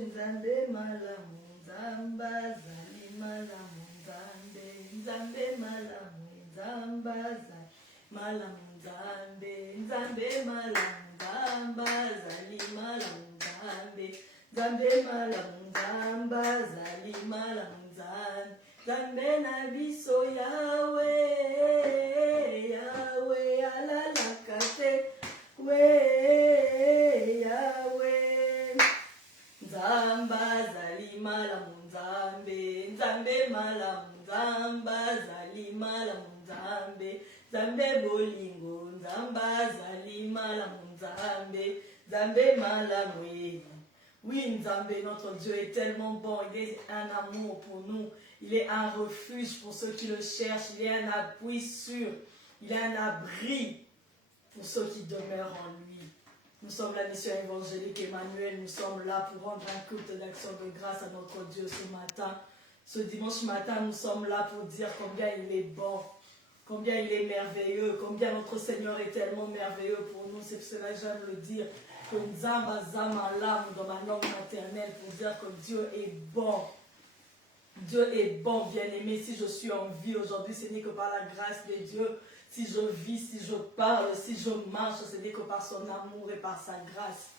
Nzambe malamu, Nzamba zali malamu, Nzambe, Nzambe malamu, Nzamba zali malamu, Nzambe, Nzambe malamu, Nzamba zali malamu, Nzambe, Nzambe malamu, Nzamba zali malamu, Nzambe, Nzambe na biso Yahweh, Yahweh alalaka te, Yahweh, Nzamba zali malamu, Nzambe, Nzambe malamu, Nzamba zali malamu, Nzambe, Nzambe bolingo, Nzamba zali malamu, Nzambe, Nzambe malamu. Oui, Nzambe, notre Dieu est tellement bon, il est un amour pour nous, il est un refuge pour ceux qui le cherchent, il est un appui sûr, il est un abri pour ceux qui demeurent en lui. Nous sommes la mission évangélique Emmanuel, nous sommes là pour rendre un culte d'action de grâce à notre Dieu ce matin. Ce dimanche matin, nous sommes là pour dire combien il est bon, combien il est merveilleux, combien notre Seigneur est tellement merveilleux pour nous. C'est pour cela que j'aime le dire, que Nzamba Zama l'âme dans ma langue maternelle, pour dire que Dieu est bon. Dieu est bon, bien-aimé. Si je suis en vie aujourd'hui, ce n'est que par la grâce de Dieu. Si je vis, si je parle, si je marche, ce n'est que par son amour et par sa grâce.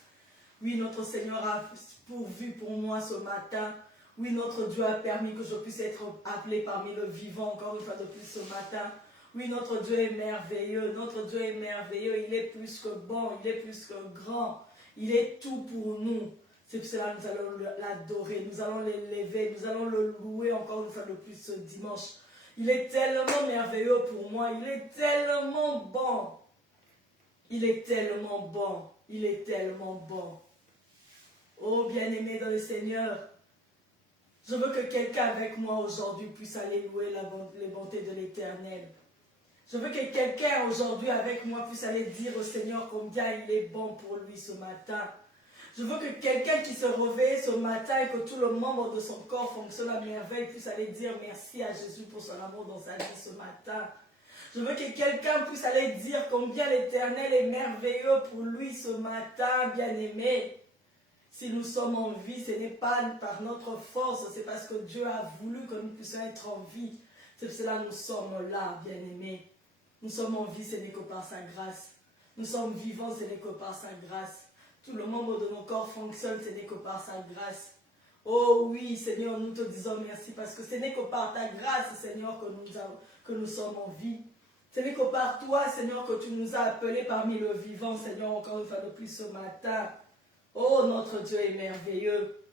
Oui, notre Seigneur a pourvu pour moi ce matin. Oui, notre Dieu a permis que je puisse être appelé parmi le vivant encore une fois de plus ce matin. Oui, notre Dieu est merveilleux. Notre Dieu est merveilleux. Il est plus que bon. Il est plus que grand. Il est tout pour nous. C'est pour cela que nous allons l'adorer. Nous allons l'élever. Nous allons le louer encore une fois de plus ce dimanche. Il est tellement merveilleux pour moi. Il est tellement bon. Il est tellement bon. Il est tellement bon. Oh, bien-aimé dans le Seigneur, je veux que quelqu'un avec moi aujourd'hui puisse aller louer les bontés de l'Éternel. Je veux que quelqu'un aujourd'hui avec moi puisse aller dire au Seigneur combien il est bon pour lui ce matin. Je veux que quelqu'un qui se réveille ce matin et que tout le membre de son corps fonctionne à merveille puisse aller dire merci à Jésus pour son amour dans sa vie ce matin. Je veux que quelqu'un puisse aller dire combien l'Éternel est merveilleux pour lui ce matin, bien-aimé. Si nous sommes en vie, ce n'est pas par notre force, c'est parce que Dieu a voulu que nous puissions être en vie. C'est pour cela que nous sommes là, bien-aimés. Nous sommes en vie, ce n'est que par sa grâce. Nous sommes vivants, ce n'est que par sa grâce. Tout le membre de nos corps fonctionne, ce n'est que par sa grâce. Oh oui, Seigneur, nous te disons merci parce que ce n'est que par ta grâce, Seigneur, que nous sommes en vie. Ce n'est que par toi, Seigneur, que tu nous as appelés parmi le vivant, Seigneur, encore une fois de plus ce matin. Oh, notre Dieu est merveilleux.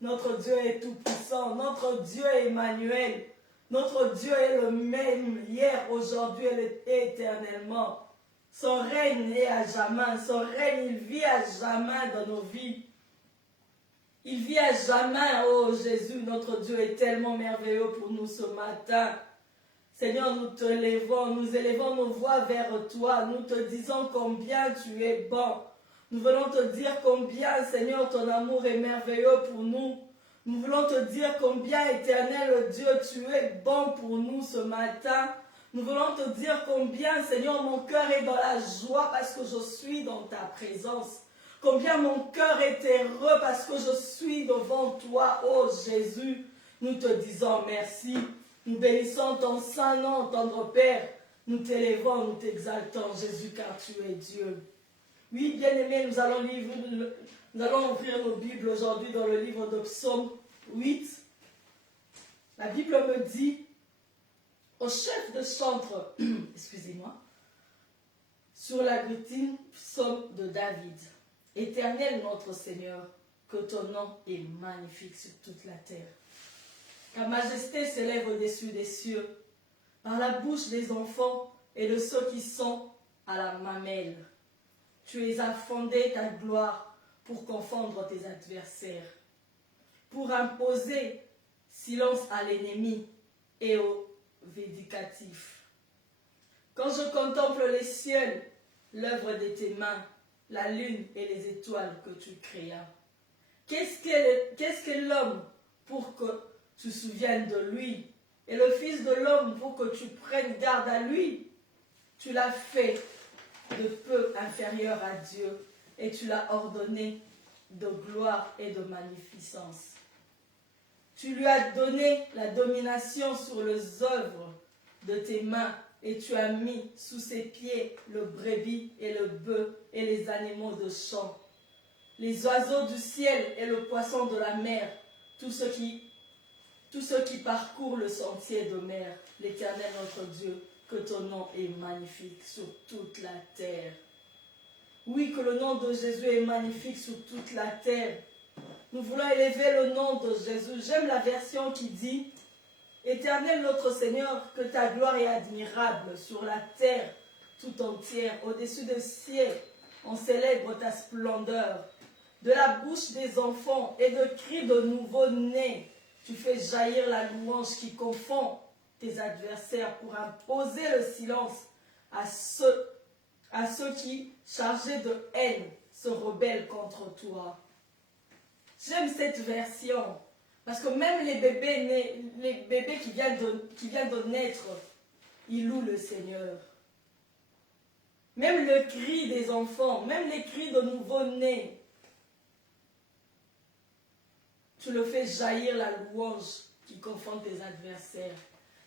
Notre Dieu est tout-puissant. Notre Dieu est Emmanuel. Notre Dieu est le même hier, aujourd'hui et éternellement. Son règne est à jamais. Son règne, il vit à jamais dans nos vies. Il vit à jamais. Oh Jésus, notre Dieu est tellement merveilleux pour nous ce matin. Seigneur, nous te élevons, nous élevons nos voix vers toi. Nous te disons combien tu es bon. Nous voulons te dire combien, Seigneur, ton amour est merveilleux pour nous. Nous voulons te dire combien, éternel Dieu, tu es bon pour nous ce matin. Nous voulons te dire combien, Seigneur, mon cœur est dans la joie parce que je suis dans ta présence. Combien mon cœur est heureux parce que je suis devant toi, oh Jésus. Nous te disons merci. Nous bénissons ton saint nom, tendre Père. Nous t'élevons, nous t'exaltons, Jésus, car tu es Dieu. Oui, bien-aimés, nous allons ouvrir nos Bibles aujourd'hui dans le livre de Psaume 8. La Bible me dit, au chef de chantre, excusez-moi, sur la glutine, Psaume de David. Éternel notre Seigneur, que ton nom est magnifique sur toute la terre. Ta majesté s'élève au-dessus des cieux, par la bouche des enfants et de ceux qui sont à la mamelle. Tu as fondé ta gloire pour confondre tes adversaires, pour imposer silence à l'ennemi et au vindicatif. Quand je contemple les cieux, l'œuvre de tes mains, la lune et les étoiles que tu créas. Qu'est-ce que l'homme pour que tu souviennes de lui, et le Fils de l'homme pour que tu prennes garde à lui? Tu l'as fait de peu inférieur à Dieu, et tu l'as ordonné de gloire et de magnificence. Tu lui as donné la domination sur les œuvres de tes mains et tu as mis sous ses pieds le brebis et le bœuf et les animaux de champ, les oiseaux du ciel et le poisson de la mer, tous ceux qui parcourent le sentier de mer. L'Éternel notre Dieu, que ton nom est magnifique sur toute la terre. Oui, que le nom de Jésus est magnifique sur toute la terre. Nous voulons élever le nom de Jésus. J'aime la version qui dit « Éternel notre Seigneur, que ta gloire est admirable sur la terre tout entière, au-dessus des cieux, on célèbre ta splendeur. De la bouche des enfants et de cris de nouveau-nés, tu fais jaillir la louange qui confond tes adversaires pour imposer le silence à ceux qui, chargés de haine, se rebellent contre toi. » J'aime cette version, parce que même les bébés qui viennent de naître, ils louent le Seigneur. Même le cri des enfants, même les cris de nouveau-nés, tu le fais jaillir la louange qui confond tes adversaires.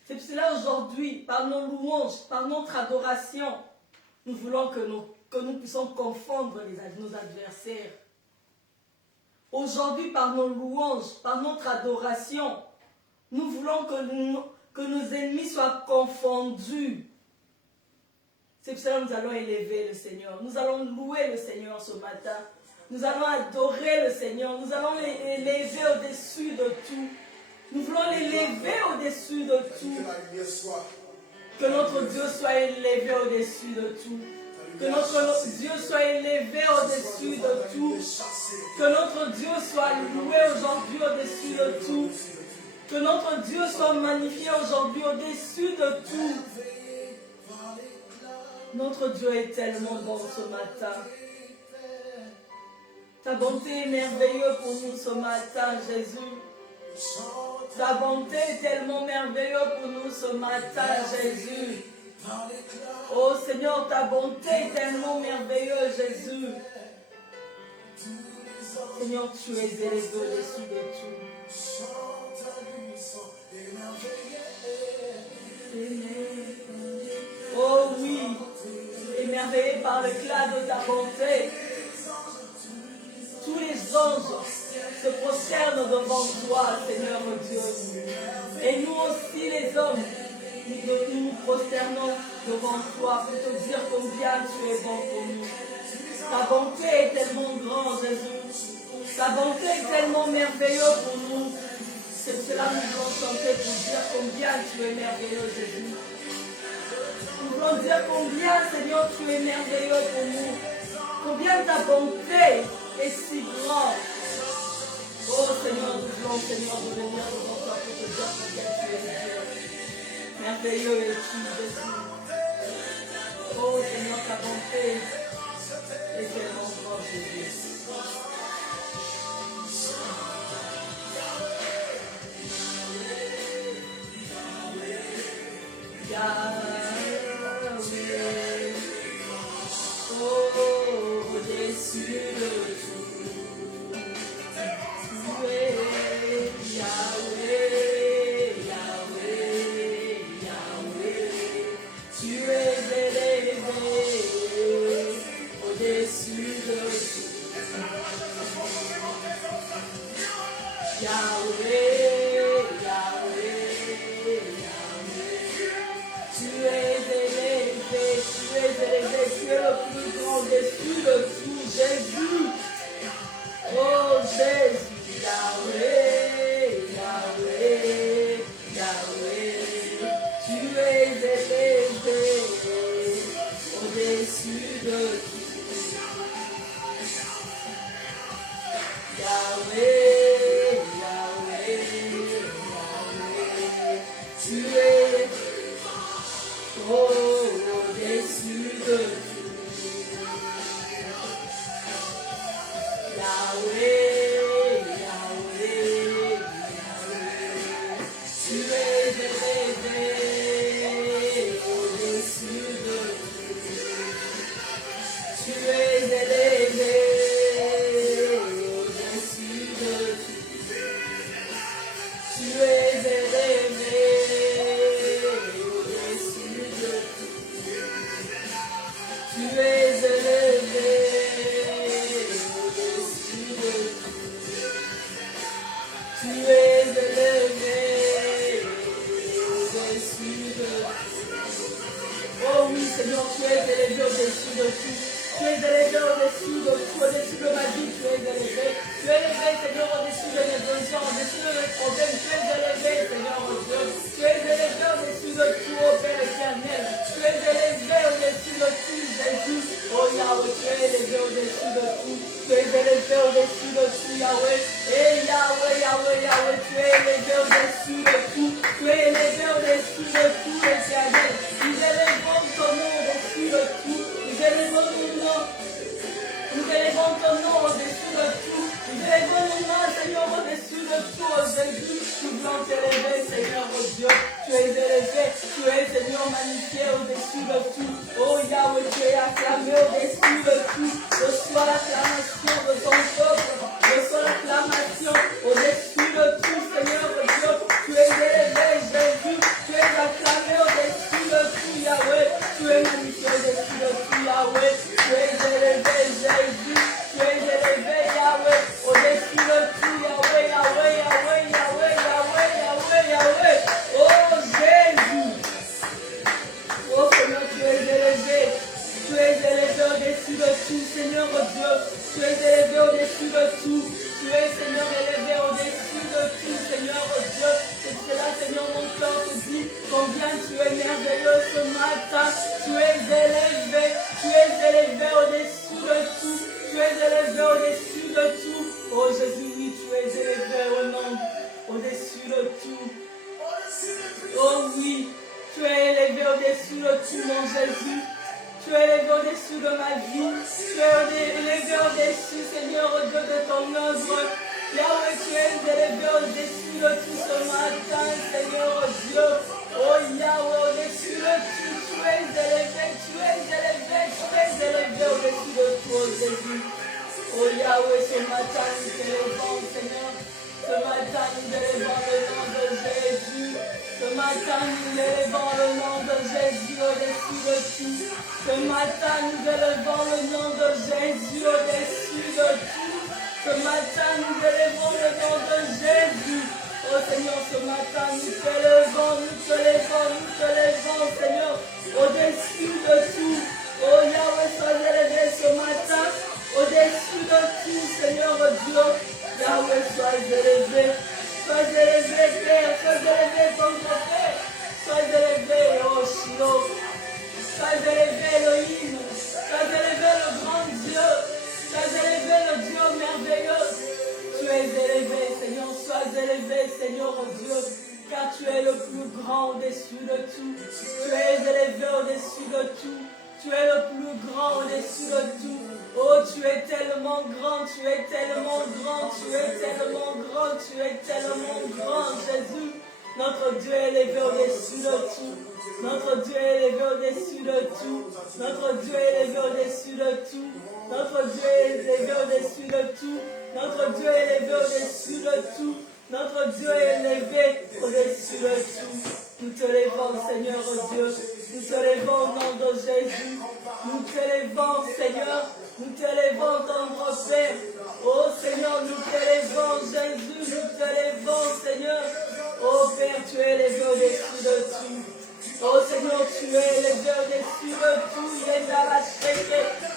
C'est pour cela aujourd'hui, par nos louanges, par notre adoration, nous voulons que nous puissions confondre nos adversaires. Aujourd'hui, par nos louanges, par notre adoration, nous voulons que nos ennemis soient confondus. C'est pour cela que nous allons élever le Seigneur. Nous allons louer le Seigneur ce matin. Nous allons adorer le Seigneur. Nous allons l'élever au-dessus de tout. Nous voulons l'élever au-dessus de tout. Que notre Dieu soit élevé au-dessus de tout. Que notre Dieu soit élevé au-dessus de tout. Que notre Dieu soit loué aujourd'hui au-dessus de tout. Que notre Dieu soit magnifié aujourd'hui au-dessus de tout. Notre Dieu est tellement bon ce matin. Ta bonté est merveilleuse pour nous ce matin, Jésus. Ta bonté est tellement merveilleuse pour nous ce matin, Jésus. Oh Seigneur, ta bonté est tellement merveilleuse, Jésus. Seigneur, tu es élevé au-dessus de tout. Oh oui, émerveillé par l'éclat de ta bonté. Tous les anges se prosternent devant toi, Seigneur Dieu. Et nous aussi, les hommes, nous nous prosternons devant toi pour te dire combien tu es bon pour nous. Ta bonté est tellement grande, Jésus. Ta bonté est tellement merveilleuse pour nous. C'est pour cela que nous voulons chanter pour dire combien tu es merveilleux, Jésus. Nous voulons dire combien, Seigneur, tu es merveilleux pour nous. Combien ta bonté est si grande. Oh Seigneur, nous voulons, Seigneur, de venir devant toi pour te dire combien tu es Dieu. Merveilleux es-tu, Jésus. Oh Seigneur, ta bonté est tellement grande, Jésus. Yahweh, oh, au-dessus de tout. Tu es Yahweh, Yahweh, Yahweh. Tu es élevé au-dessus de tout. Yahweh, Yahweh, Yahweh. Tu es Tu es élevé au-dessus de tout. Tu es élevé au-dessus de tout. Oh oui, Seigneur, tu es élevé au-dessus de tout. Tu es élevé au-dessus de tout, au-dessus de ma vie, tu es élevé. Tu es élevé, Seigneur, au-dessus de mes besoins, au-dessus de mes problèmes. Tu es élevé, Seigneur, oh Dieu. Tu es élevé au-dessus de tout, ô Père éternel. Tu es élevé au-dessus de tout, Jésus. Oh Yahweh, tu es élevé au-dessus de tout. Tu es élevé au-dessus de tout, Yahweh. Et Yahweh, Yahweh, Yahweh, tu es élevé au-dessus de tout. Tu es élevé au-dessus de tout, éternel. Nous élevons ton nom au-dessus de tout. Nous élevons ton nom. Nous élevons ton nom au-dessus de tout. Nous élevons ton nom, Seigneur, au-dessus de tout, oh Jésus. Nous voulons t'élever, Seigneur, oh Dieu. Tu es élevé. Tu es, Seigneur, magnifié au-dessus de tout. Oh Yahweh, tu es acclamé au-dessus de tout. Reçois l'acclamation de ton peuple. Reçois l'acclamation au-dessus de tout, Seigneur, oh Dieu. Tu es élevé, Jésus. Tu es acclamé au-dessus de tout, Yahweh. Tu es magnifié au-dessus de tout, Yahweh. Tu es élevé, Jésus. Tu es élevé, Yahweh. Au-dessus de tout, Yahweh, Yahweh, Yahweh, Yahweh, Yahweh, Yahweh, Yahweh. Oh Jésus. Oh Seigneur, tu es élevé. Tu es élevé au-dessus de tout, Seigneur, oh Dieu. Tu es élevé au-dessus de tout. Tu es, Seigneur, élevé au-dessus de tout, Seigneur, oh Dieu. C'est cela, Seigneur, mon cœur te dit combien tu es merveilleux ce matin. Tu es élevé. Tu es élevé au-dessus de tout. Tu es élevé au-dessus de tout. Oh Jésus, oui, tu es élevé au nom, au-dessus de tout. Oh oui, tu es élevé au-dessus de tout, mon Jésus. Tu es élevé au-dessus de ma vie. Tu es élevé au-dessus, Seigneur, au Dieu de ton œuvre. Yahweh, tu es élevé au-dessus de tout ce matin, Seigneur, oh Dieu. Oh Yahweh, au-dessus de tout, tu es élevé, tu es élevé, tu es élevé au-dessus de tout, oh Jésus. Oh Yahweh, ce matin, nous t'élevons, Seigneur. Ce matin, nous élevons le nom de Jésus. Ce matin, nous élevons le nom de Jésus au-dessus de tout. Ce matin, nous élevons le nom de Jésus au-dessus de tout. Ce matin, nous élevons le nom de Jésus. Oh Seigneur, ce matin, nous te levons, Seigneur, au-dessus de tout. Oh Yahweh, sois élevé ce matin, au-dessus de tout, Seigneur Dieu. Yahweh, sois élevé, Père, sois élevé comme ton Père. Sois élevé, oh Shiloh. Sois élevé, Elohim. Sois élevé, le grand Dieu. Sois élevé, le Dieu merveilleux. Tu es élevé, Seigneur. Sois élevé, Seigneur, oh Dieu. Car tu es le plus grand au-dessus de tout. Tu es élevé au-dessus de tout. Tu es le plus grand au-dessus de tout. Oh, tu es tellement grand, tu es tellement grand, tu es tellement grand, tu es tellement grand, Jésus. Notre Dieu est élevé au-dessus de tout. Notre Dieu est élevé au-dessus de tout. Notre Dieu est élevé au-dessus de tout. Notre Dieu est élevé au-dessus de tout. Notre Dieu est élevé au-dessus de tout. Notre Dieu est élevé au-dessus de tout. Nous te levons, Seigneur Dieu. Nous te levons au nom de Jésus. Nous te levons, Seigneur. Nous te levons, tendre Père. Oh Seigneur, nous te levons, Jésus. Nous te levons, Seigneur. Oh Père, tu es élevé au-dessus de tout. Oh Seigneur, tu es élevé au-dessus de tout.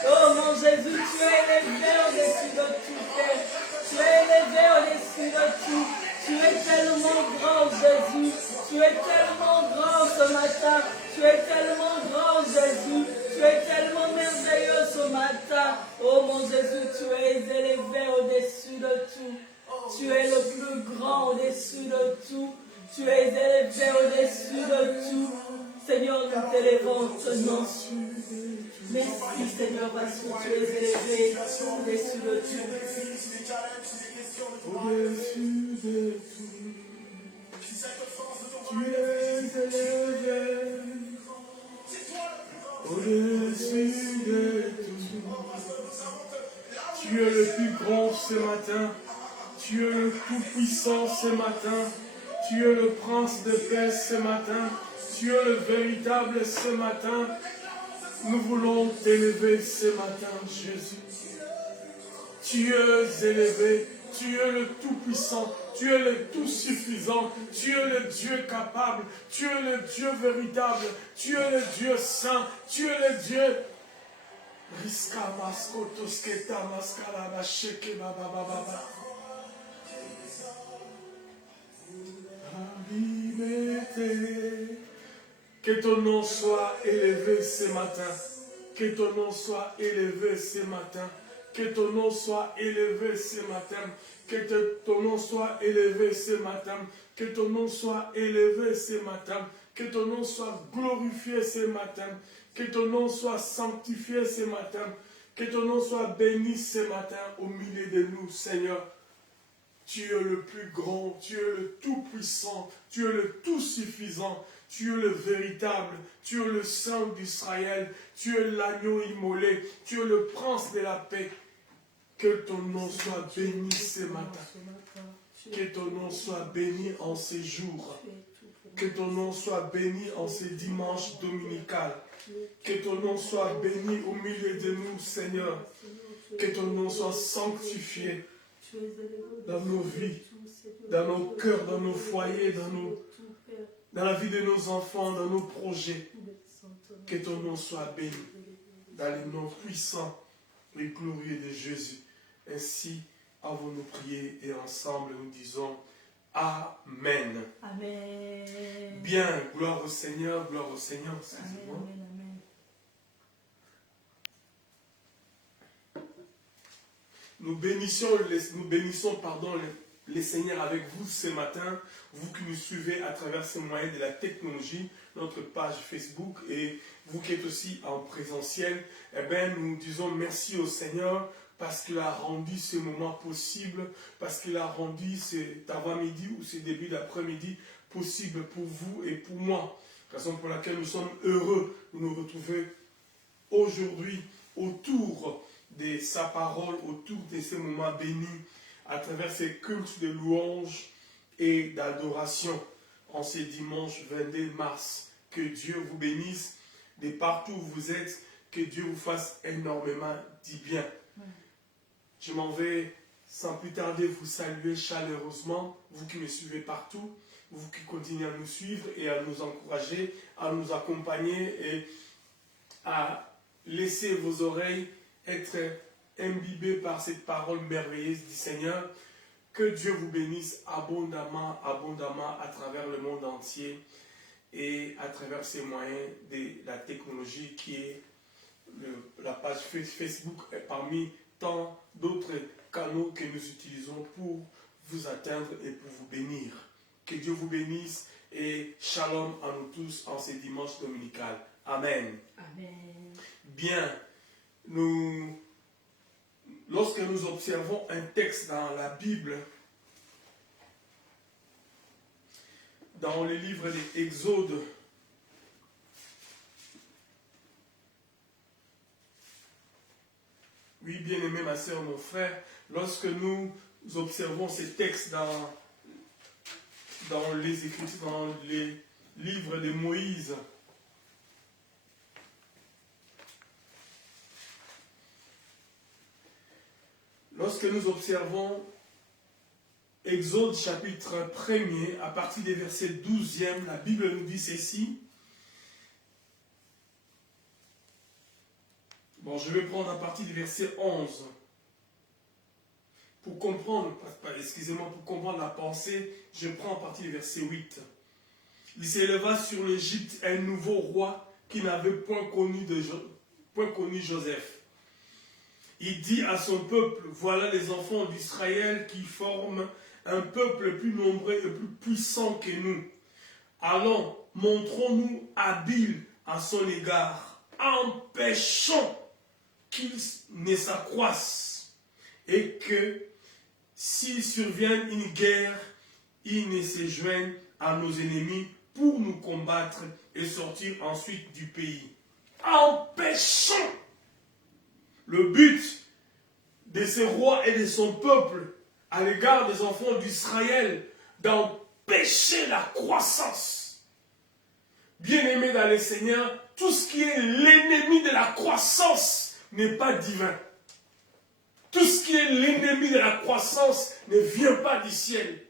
Oh mon Jésus, tu es élevé au-dessus de tout, Père. Tu es élevé au-dessus de tout. Tu es tellement grand, Jésus. Tu es tellement grand ce matin. Tu es tellement grand, Jésus. Tu es tellement merveilleux ce matin. Oh mon Jésus, tu es élevé au-dessus de tout. Tu es le plus grand au-dessus de tout. Tu es élevé au-dessus de tout. Seigneur, nous t'élevons ce nom. Merci Seigneur parce que tu es élevé au-dessus de tout. Au-dessus de tout. Tu es élevé au-dessus de tout. Tu es le plus grand ce matin. Tu es le tout-puissant ce matin. Tu es le prince de paix ce matin. Tu es le véritable ce matin. Nous voulons t'élever ce matin, Jésus. Tu es élevé, tu es le Tout-Puissant, tu es le Tout-Suffisant, tu es le Dieu capable, tu es le Dieu véritable, tu es le Dieu saint, tu es le Dieu. Que ton nom soit élevé ce matin. Que ton nom soit élevé ce matin. Que ton nom soit élevé ce matin. Que ton nom soit élevé ce matin. Que ton nom soit élevé ce matin. Que ton nom soit glorifié ce matin. Que ton nom soit sanctifié ce matin. Que ton nom soit béni ce matin au milieu de nous, Seigneur. Tu es le plus grand, tu es le tout-puissant, tu es le tout-suffisant, tu es le véritable, tu es le Saint d'Israël, tu es l'agneau immolé, tu es le prince de la paix. Que ton nom soit béni ce matin. Que ton nom soit béni en ces jours. Que ton nom soit béni en ces dimanches dominicales. Que ton nom soit béni au milieu de nous, Seigneur. Que ton nom soit sanctifié dans nos vies, dans nos cœurs, dans nos foyers, dans la vie de nos enfants, dans nos projets. Que ton nom soit béni dans les noms puissants et glorieux de Jésus. Ainsi avons-nous prié et ensemble nous disons Amen. Amen. Bien, gloire au Seigneur, gloire au Seigneur. Amen, amen, amen. Nous bénissons les Seigneurs avec vous ce matin, vous qui nous suivez à travers ces moyens de la technologie, notre page Facebook, et vous qui êtes aussi en présentiel. Eh bien, nous disons merci au Seigneur parce qu'il a rendu ce moment possible, parce qu'il a rendu cet avant-midi ou ce début d'après-midi possible pour vous et pour moi. Raison pour laquelle nous sommes heureux de nous retrouver aujourd'hui autour de sa parole, autour de ces moments bénis, à travers ces cultes de louange et d'adoration en ce dimanche 22 mars. Que Dieu vous bénisse de partout où vous êtes, que Dieu vous fasse énormément du bien. Je m'en vais sans plus tarder vous saluer chaleureusement, vous qui me suivez partout, vous qui continuez à nous suivre et à nous encourager, à nous accompagner et à laisser vos oreilles être imbibées par cette parole merveilleuse du Seigneur. Que Dieu vous bénisse abondamment, abondamment à travers le monde entier et à travers ces moyens de la technologie qui est la page Facebook parmi tant d'autres canaux que nous utilisons pour vous atteindre et pour vous bénir. Que Dieu vous bénisse et shalom à nous tous en ces dimanches dominicales. Amen. Amen. Bien, lorsque nous observons un texte dans la Bible, dans le livre de Exode, oui, bien-aimé, ma soeur, mon frère, lorsque nous observons ces textes dans les Écritures, dans les livres de Moïse, lorsque nous observons Exode chapitre 1er, à partir des versets 12e, la Bible nous dit ceci. Bon, je vais prendre à partir du verset 11. Pour comprendre, excusez-moi, pour comprendre la pensée, je prends à partir du verset 8. Il s'éleva sur l'Égypte un nouveau roi qui n'avait point connu Joseph. Il dit à son peuple, voilà les enfants d'Israël qui forment un peuple plus nombreux et plus puissant que nous. Allons, montrons-nous habiles à son égard, empêchons qu'il ne s'accroisse et que s'il survient une guerre, il ne se joigne à nos ennemis pour nous combattre et sortir ensuite du pays. Empêchons. Le but de ce roi et de son peuple à l'égard des enfants d'Israël, d'empêcher la croissance. Bien-aimés dans le Seigneur, tout ce qui est l'ennemi de la croissance n'est pas divin. Tout ce qui est l'ennemi de la croissance ne vient pas du ciel.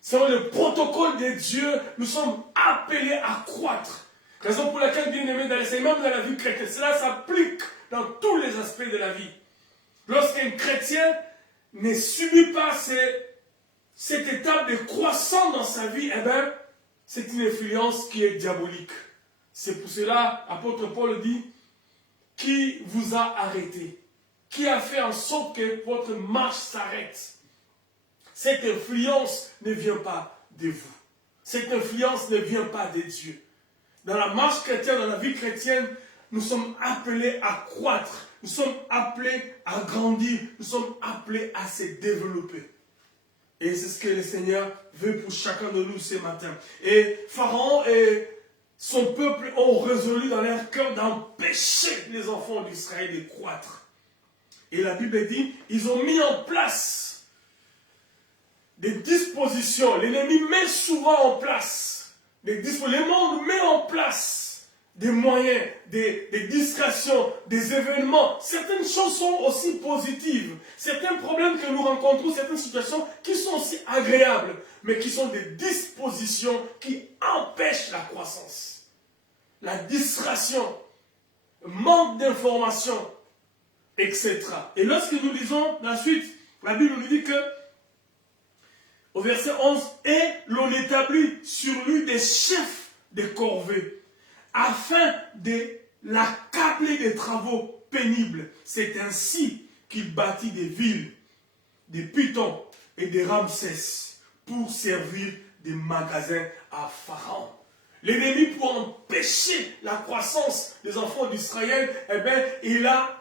Selon le protocole de Dieu, nous sommes appelés à croître. Raison pour laquelle, bien aimé, même dans la vie chrétienne, cela s'applique dans tous les aspects de la vie. Lorsqu'un chrétien ne subit pas cette étape de croissance dans sa vie, eh bien, c'est une influence qui est diabolique. C'est pour cela, l'apôtre Paul dit, qui vous a arrêté? Qui a fait en sorte que votre marche s'arrête? Cette influence ne vient pas de vous. Cette influence ne vient pas de Dieu. Dans la marche chrétienne, dans la vie chrétienne, nous sommes appelés à croître. Nous sommes appelés à grandir. Nous sommes appelés à se développer. Et c'est ce que le Seigneur veut pour chacun de nous ce matin. Et Pharaon et son peuple ont résolu dans leur cœur d'empêcher les enfants d'Israël de croître. Et la Bible dit, ils ont mis en place des dispositions. L'ennemi met souvent en place des dispositions. Le monde met en place des moyens, des distractions, des événements. Certaines choses sont aussi positives. Certains problèmes que nous rencontrons, certaines situations qui sont aussi agréables, mais qui sont des dispositions qui empêchent la croissance. La distraction, le manque d'information, etc. Et lorsque nous lisons la suite, la Bible nous dit que, au verset 11, « Et l'on établit sur lui des chefs de corvée, afin de l'accabler des travaux pénibles. C'est ainsi qu'il bâtit des villes, des Python et des Ramsès, pour servir des magasins à Pharaon. » L'ennemi, pour empêcher la croissance des enfants d'Israël, eh bien, il a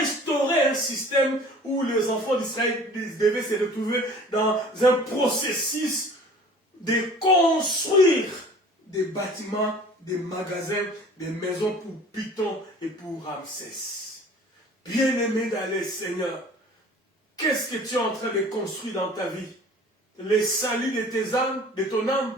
instauré un système où les enfants d'Israël devaient se retrouver dans un processus de construire des bâtiments, des magasins, des maisons pour Python et pour Ramsès. Bien-aimé dans le Seigneur, qu'est-ce que tu es en train de construire dans ta vie? Le salut de tes âmes, de ton âme?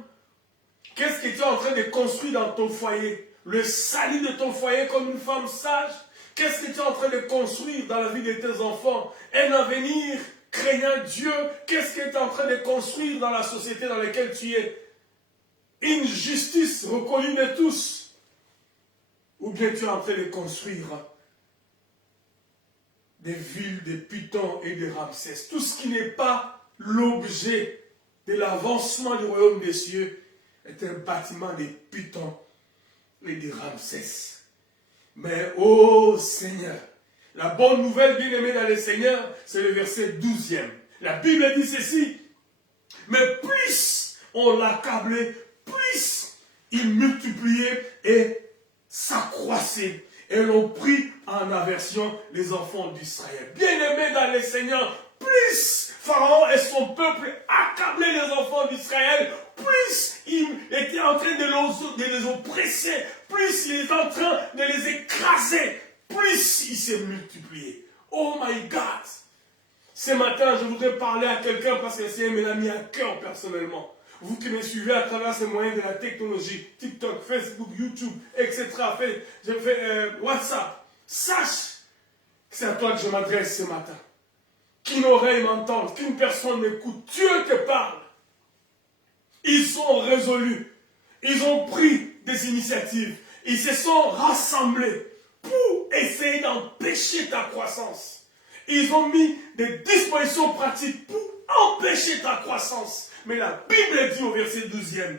Qu'est-ce que tu es en train de construire dans ton foyer? Le salut de ton foyer comme une femme sage? Qu'est-ce que tu es en train de construire dans la vie de tes enfants? Un avenir craignant Dieu? Qu'est-ce que tu es en train de construire dans la société dans laquelle tu es? Une justice reconnue de tous? Ou bien tu es en train de construire des villes de Python et de Ramsès? Tout ce qui n'est pas l'objet de l'avancement du royaume des cieux est un bâtiment de Python et de Ramsès. Mais, ô Seigneur, la bonne nouvelle, bien aimée dans le Seigneur, c'est le verset 12e. La Bible dit ceci, mais plus on l'accablait, plus il multipliait et s'accroissait. Et l'on prit en aversion les enfants d'Israël. Bien aimés dans le Seigneur, plus Pharaon et son peuple accablaient les enfants d'Israël, plus il était en train de les oppresser, plus il est en train de les écraser, plus il s'est multiplié. Oh my God! Ce matin, je voudrais parler à quelqu'un parce que c'est me l'a mis à cœur personnellement. Vous qui me suivez à travers ces moyens de la technologie, TikTok, Facebook, YouTube, etc., je fais WhatsApp, sache que c'est à toi que je m'adresse ce matin. Qu'une oreille m'entende, qu'une personne m'écoute, Dieu te parle. Ils sont résolus, ils ont pris des initiatives, ils se sont rassemblés pour essayer d'empêcher ta croissance. Ils ont mis des dispositions pratiques pour empêcher ta croissance. Mais la Bible dit au verset 12e,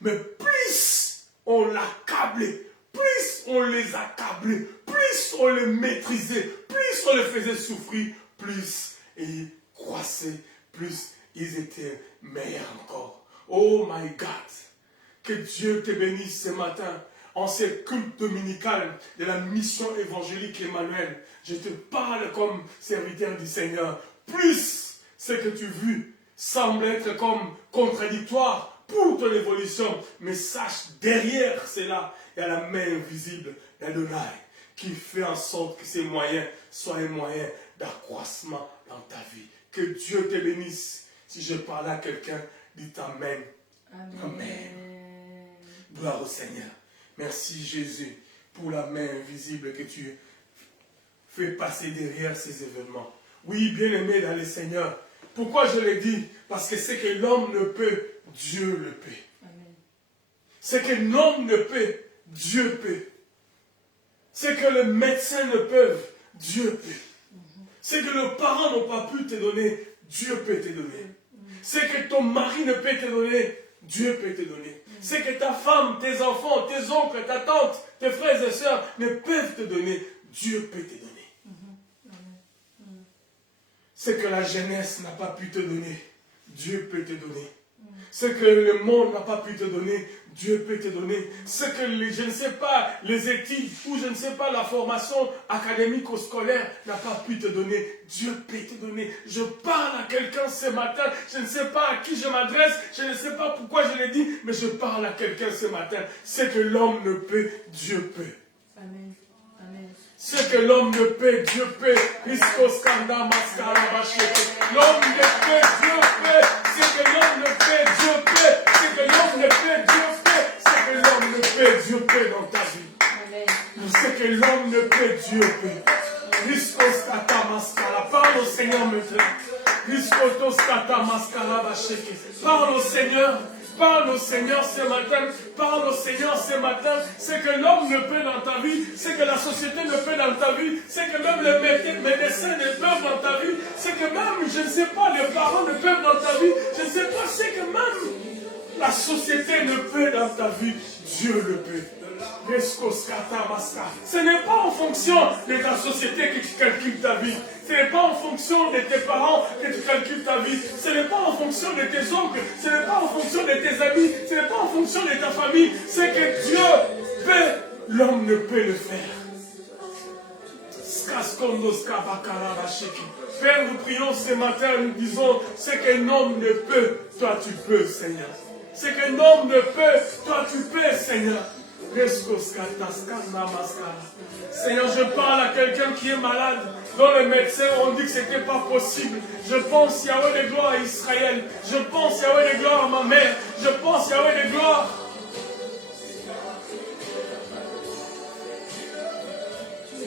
mais plus on l'accablait, plus on les accablait, plus on les maîtrisait, plus on les faisait souffrir, plus ils croissaient, plus ils étaient meilleurs encore. Oh my God, que Dieu te bénisse ce matin en ce culte dominical de la mission évangélique Emmanuel. Je te parle comme serviteur du Seigneur. Plus ce que tu vis semble être comme contradictoire pour ton évolution, mais sache, derrière cela, il y a la main invisible d'Adonai qui fait en sorte que ces moyens soient un moyen d'accroissement dans ta vie. Que Dieu te bénisse. Si je parle à quelqu'un, dis Amen. Amen. Amen. Gloire au Seigneur. Merci Jésus pour la main invisible que tu fais passer derrière ces événements. Oui, bien-aimé dans le Seigneur. Pourquoi je l'ai dit? Parce que ce que l'homme ne peut, Dieu le peut. Amen. Ce que l'homme ne peut, Dieu peut. Ce que les médecins ne peuvent, Dieu peut. Ce que les parents n'ont pas pu te donner, Dieu peut te donner. Ce que ton mari ne peut te donner, Dieu peut te donner. Ce que ta femme, tes enfants, tes oncles, ta tante, tes frères et sœurs ne peuvent te donner, Dieu peut te donner. Ce que la jeunesse n'a pas pu te donner, Dieu peut te donner. Ce que le monde n'a pas pu te donner, Dieu peut te donner. Ce que, je ne sais pas, les études ou je ne sais pas, la formation académique ou scolaire n'a pas pu te donner, Dieu peut te donner. Je parle à quelqu'un ce matin, je ne sais pas à qui je m'adresse, je ne sais pas pourquoi je l'ai dit, mais je parle à quelqu'un ce matin. Ce que l'homme ne peut, Dieu peut. Amen. Amen. Ce que l'homme ne peut, Dieu peut. Christos kanda maskara basheke. L'homme ne peut, Dieu peut. Ce que l'homme ne peut, Dieu peut. Ce que l'homme ne peut, Dieu peut. Ce que l'homme ne peut, Dieu peut dans ta vie. Amen. Ce que l'homme ne peut, Dieu peut. Christos kata maskara. Parle au Seigneur maintenant. Christos kata maskara basheke. Parle au Seigneur. Parle au Seigneur ce matin, parle au Seigneur ce matin, ce que l'homme ne peut dans ta vie, ce que la société ne peut dans ta vie, ce que même les médecins ne peuvent dans ta vie, ce que même, je ne sais pas, les parents ne peuvent dans ta vie, je ne sais pas, ce que même la société ne peut dans ta vie, Dieu le peut. Ce n'est pas en fonction de ta société que tu calcules ta vie. Ce n'est pas en fonction de tes parents que tu calcules ta vie. Ce n'est pas en fonction de tes oncles. Ce n'est pas en fonction de tes amis. Ce n'est pas en fonction de ta famille. C'est que Dieu peut, l'homme ne peut le faire. Père, nous prions ce matin, nous disons, ce qu'un homme ne peut, toi tu peux, Seigneur. Ce qu'un homme ne peut, toi tu peux, Seigneur. Seigneur, je parle à quelqu'un qui est malade, dont les médecins ont dit que ce n'était pas possible. Je pense, Yahweh de gloire, à Israël. Je pense, Yahweh de gloire, à ma mère. Je pense, Yahweh de gloire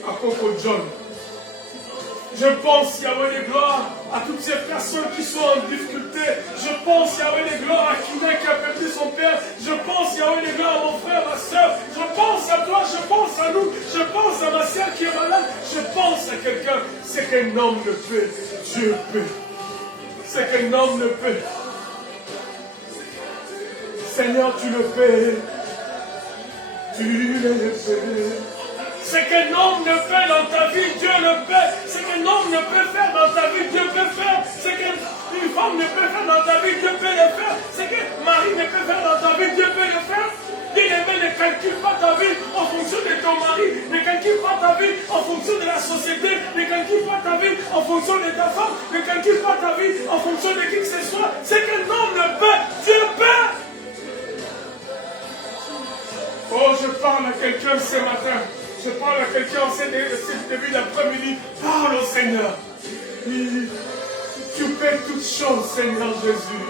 à Coco John. Je pense, Yahweh de gloire, à toutes ces personnes qui sont en difficulté. Je pense, Yahweh de gloire, à Kina qui a perdu son père. Je pense, Yahweh de gloire, à mon frère, ma soeur. Je pense à toi, je pense à nous. Je pense à ma soeur qui est malade. Je pense à quelqu'un. C'est qu'un homme ne peut, Dieu peut. C'est qu'un homme ne peut. Seigneur, tu le peux. Tu le peux. Ce qu'un homme ne fait dans ta vie, Dieu le fait. Ce qu'un homme ne peut faire dans ta vie, Dieu peut faire. Ce qu'une femme ne peut faire dans ta vie, Dieu peut le faire. Ce que Marie ne peut faire dans ta vie, Dieu peut le faire. Bien-aimé, ne calcule pas ta vie en fonction de ton mari. Ne calcule pas ta vie en fonction de la société. Ne calcule pas ta vie en fonction de ta femme. Ne calcule pas ta vie en fonction de qui que ce soit. Ce qu'un homme ne peut, Dieu peut. Oh, je parle à quelqu'un ce matin. Je parle à quelqu'un en ce début d'après-midi. Parle au Seigneur. Tu peux toutes choses, Seigneur Jésus.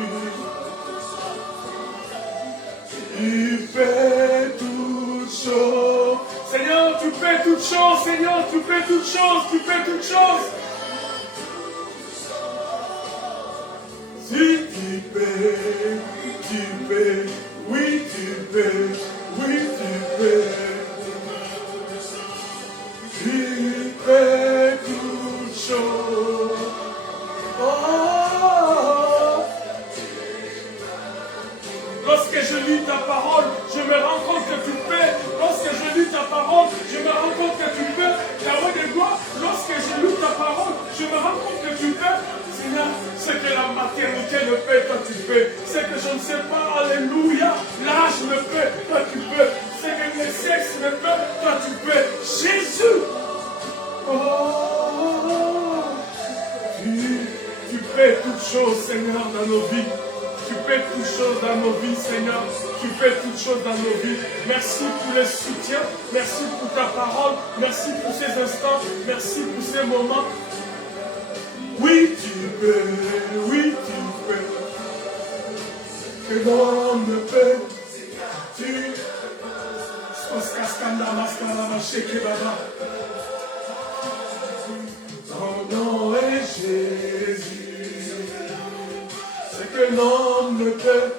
Tu peux toutes choses. Seigneur, tu peux toutes choses. Seigneur, tu peux toutes choses. Tu peux toutes choses. Si tu peux, oui tu peux, oui tu peux. Tu fais toutes choses. Oh. Lorsque je lis ta parole, je me rends compte que tu peux. Lorsque je lis ta parole, je me rends compte que tu peux. Yahweh de gloire, lorsque je lis ta parole, je me rends compte que tu peux. Seigneur, ce que la maternité ne peut, toi tu peux. Ce que je ne sais pas, alléluia, l'âge ne peut, toi tu peux. Ce que le sexe ne peut, toi tu peux. Jésus, oh, tu fais toutes choses, Seigneur, dans nos vies. Tu fais toutes choses dans nos vies, Seigneur. Tu fais toutes choses dans nos vies. Merci pour le soutien. Merci pour ta parole. Merci pour ces instants. Merci pour ces moments. Oui, tu peux. Oui, tu peux. Que l'homme ne peut. Tu Ton nom est Jésus. C'est qu'un homme ne peut,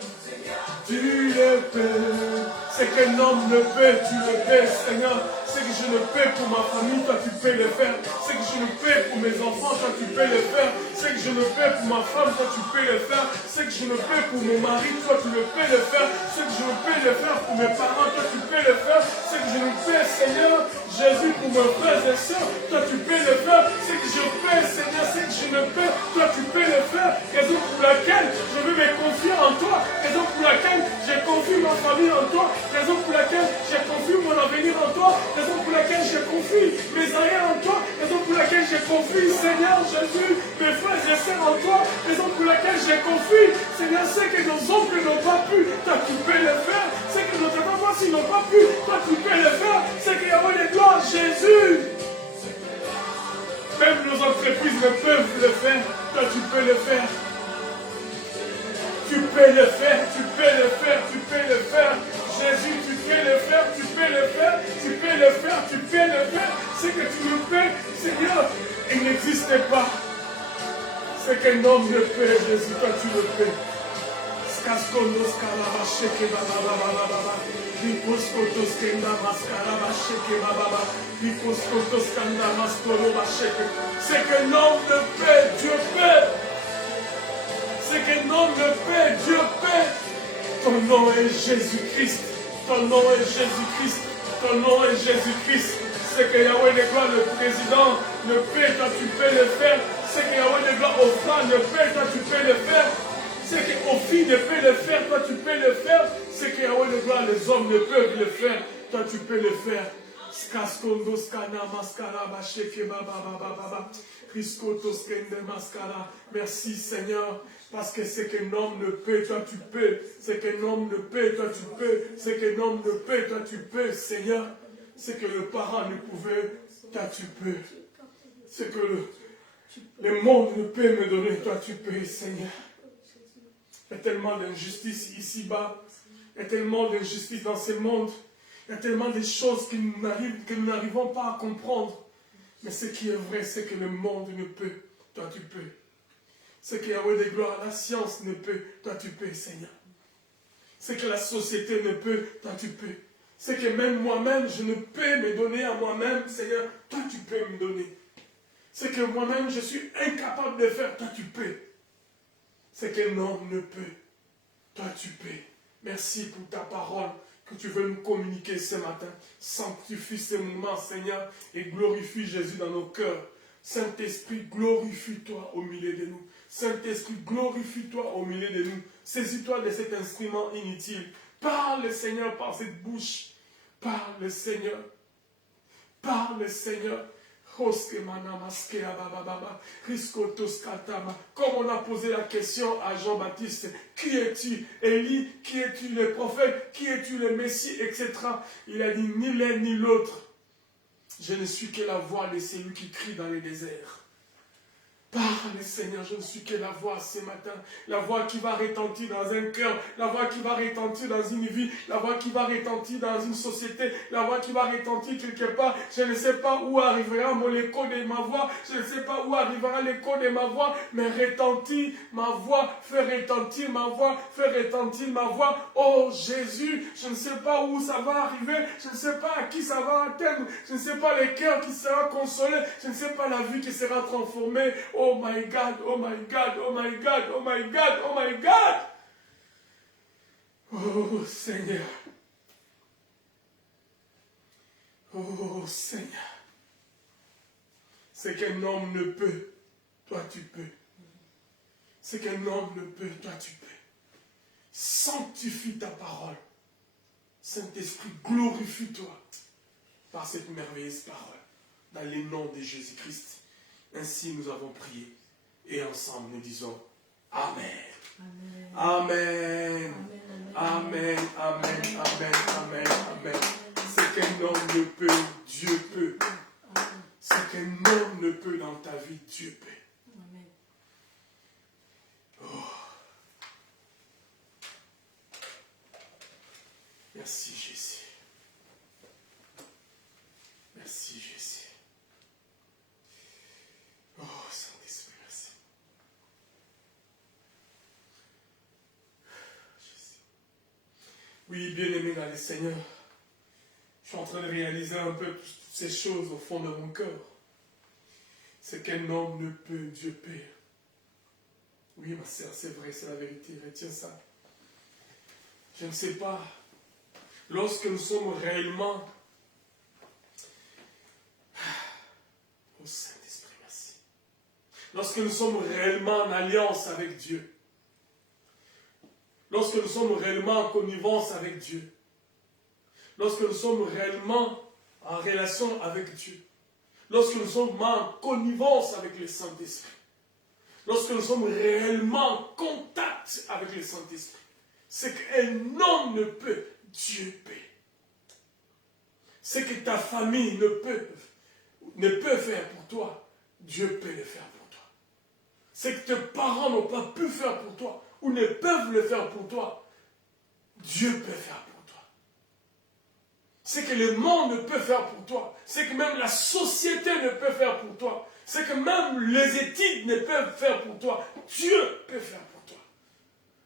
tu le peux. C'est qu'un homme ne peut, tu le peux, Seigneur. C'est que je le peux pour ma famille, toi tu peux le faire. C'est que je le peux pour mes enfants, toi tu peux le faire. C'est que je le peux pour ma femme, toi tu peux le faire. C'est que je le peux pour mon mari, toi tu le peux le faire. C'est que je le peux le faire pour mes parents, toi tu peux le faire. C'est que je le peux, Seigneur, Jésus, pour mes frères et sœurs, toi tu peux le faire. C'est que je peux, Seigneur, c'est que je le peux, toi tu peux le faire. Raison pour laquelle je veux me confier en toi. Raison pour laquelle je confie ma famille en toi. Raison pour laquelle je confie mon avenir en toi. Raison pour laquelle je confie mes arrières en toi. Raison pour laquelle je confie, Seigneur Jésus, mes frères et sœurs en toi. Raison pour laquelle je confie, Seigneur, c'est que nos oncles n'ont pas pu, toi tu peux le faire. C'est que nos enfants s'ils n'ont pas pu, toi tu peux le faire. C'est qu'il y a des gloires, Jésus. Même nos entreprises ne peuvent le faire, toi tu peux le faire. Tu peux le faire, tu peux le faire, tu peux le faire. Jésus, tu peux le faire, tu peux le faire, tu peux le faire, tu peux le faire. C'est que tu le fais, Seigneur. Il n'existe pas. C'est qu'un homme le peut, Jésus, toi tu le peux. C'est qu'un homme le peut, Dieu peut. C'est qu'un homme le peut, Dieu peut. Ton nom est Jésus-Christ. Ton nom est Jésus-Christ. Ton nom est Jésus-Christ. C'est que Yahweh de gloire, le président, le peut, toi tu peux le faire. C'est que Yahweh de gloire, Ophra, le peut, toi tu peux le faire. C'est que Ophi ne peut le faire, toi tu peux le faire. C'est que Yahweh de gloire, les hommes ne peuvent le faire. Toi tu peux le faire. Merci Seigneur, parce que c'est qu'un homme ne peut, toi tu peux. C'est qu'un homme ne peut, toi tu peux. C'est qu'un homme ne peut, toi tu peux, Seigneur. C'est que le parent ne pouvait, toi tu peux. C'est que le monde ne peut me donner, toi tu peux, Seigneur. Il y a tellement d'injustice ici-bas. Il y a tellement d'injustice dans ce monde. Il y a tellement de choses que nous n'arrivons pas à comprendre. Mais ce qui est vrai, c'est que le monde ne peut. Toi, tu peux. Ce que Yahweh de gloire, la science ne peut. Toi, tu peux, Seigneur. Ce que la société ne peut. Toi, tu peux. Ce que même moi-même, je ne peux me donner à moi-même, Seigneur. Toi, tu peux me donner. Ce que moi-même, je suis incapable de faire. Toi, tu peux. Ce qu'un homme ne peut. Toi, tu peux. Merci pour ta parole que tu veux nous communiquer ce matin. Sanctifie ces moments, Seigneur, et glorifie Jésus dans nos cœurs. Saint-Esprit, glorifie-toi au milieu de nous. Saint-Esprit, glorifie-toi au milieu de nous. Saisis-toi de cet instrument inutile. Parle, Seigneur, par cette bouche. Parle, Seigneur. Parle, Seigneur. Comme on a posé la question à Jean-Baptiste, qui es-tu? Élie, qui es-tu? Le prophète, qui es-tu? Le Messie, etc. Il a dit ni l'un ni l'autre. Je ne suis que la voix de celui qui crie dans les déserts. Parle, Seigneur, je ne suis que la voix ce matin. La voix qui va retentir dans un cœur. La voix qui va retentir dans une vie. La voix qui va retentir dans une société. La voix qui va retentir quelque part. Je ne sais pas où arrivera l'écho de ma voix. Je ne sais pas où arrivera l'écho de ma voix. Mais retentir ma voix. Fais retentir ma voix. Fais retentir ma voix. Oh Jésus, je ne sais pas où ça va arriver. Je ne sais pas à qui ça va atteindre. Je ne sais pas le cœur qui sera consolé. Je ne sais pas la vie qui sera transformée. Oh my God, oh my God, oh my God, oh my God, oh my God. Oh Seigneur. Oh Seigneur. C'est qu'un homme ne peut, toi tu peux. C'est qu'un homme ne peut, toi tu peux. Sanctifie ta parole. Saint-Esprit, glorifie-toi par cette merveilleuse parole. Dans le nom de Jésus-Christ. Ainsi nous avons prié. Et ensemble nous disons Amen. Amen. Amen. Amen. Amen. Amen. Amen. C'est qu'un homme ne peut, Dieu peut. C'est qu'un homme ne peut dans ta vie, Dieu peut. Oh. Merci Jésus. Oui, bien-aimé dans le Seigneur, je suis en train de réaliser un peu toutes ces choses au fond de mon cœur. C'est qu'un homme ne peut, Dieu peut. Oui, ma sœur, c'est vrai, c'est la vérité. Retiens ça. Je ne sais pas. Lorsque nous sommes réellement... Oh Saint-Esprit, merci. Lorsque nous sommes réellement en alliance avec Dieu, lorsque nous sommes réellement en connivence avec Dieu, lorsque nous sommes réellement en relation avec Dieu, lorsque nous sommes en connivence avec le Saint-Esprit, lorsque nous sommes réellement en contact avec le Saint-Esprit, c'est qu'un homme ne peut, Dieu peut. C'est que ta famille ne peut faire pour toi, Dieu peut le faire pour toi. C'est que tes parents n'ont pas pu faire pour toi, ou ne peuvent le faire pour toi, Dieu peut faire pour toi. C'est que le monde ne peut faire pour toi, c'est que même la société ne peut faire pour toi, c'est que même les études ne peuvent faire pour toi, Dieu peut faire pour toi.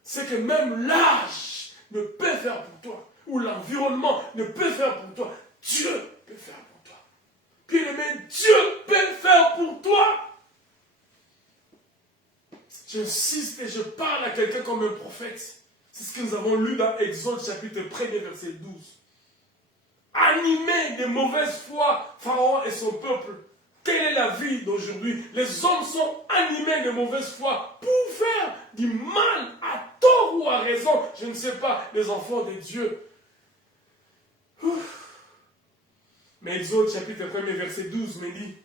C'est que même l'âge ne peut faire pour toi, ou l'environnement ne peut faire pour toi, Dieu peut faire pour toi. Bien-aimé, Dieu peut faire pour toi. J'insiste et je parle à quelqu'un comme un prophète. C'est ce que nous avons lu dans Exode chapitre 1er verset 12. Animé de mauvaise foi, Pharaon et son peuple. Quelle est la vie d'aujourd'hui? Les hommes sont animés de mauvaise foi pour faire du mal à tort ou à raison. Je ne sais pas, les enfants de Dieu. Mais Exode chapitre 1er verset 12 me dit,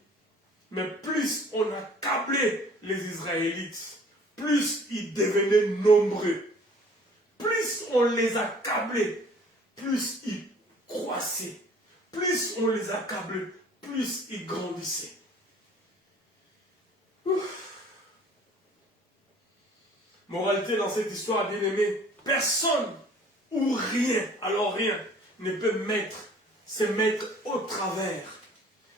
mais plus on accablait les Israélites, plus ils devenaient nombreux. Plus on les accablait, plus ils croissaient. Plus on les accablait, plus ils grandissaient. Moralité dans cette histoire, bien aimé, personne ou rien, alors rien, ne peut se mettre au travers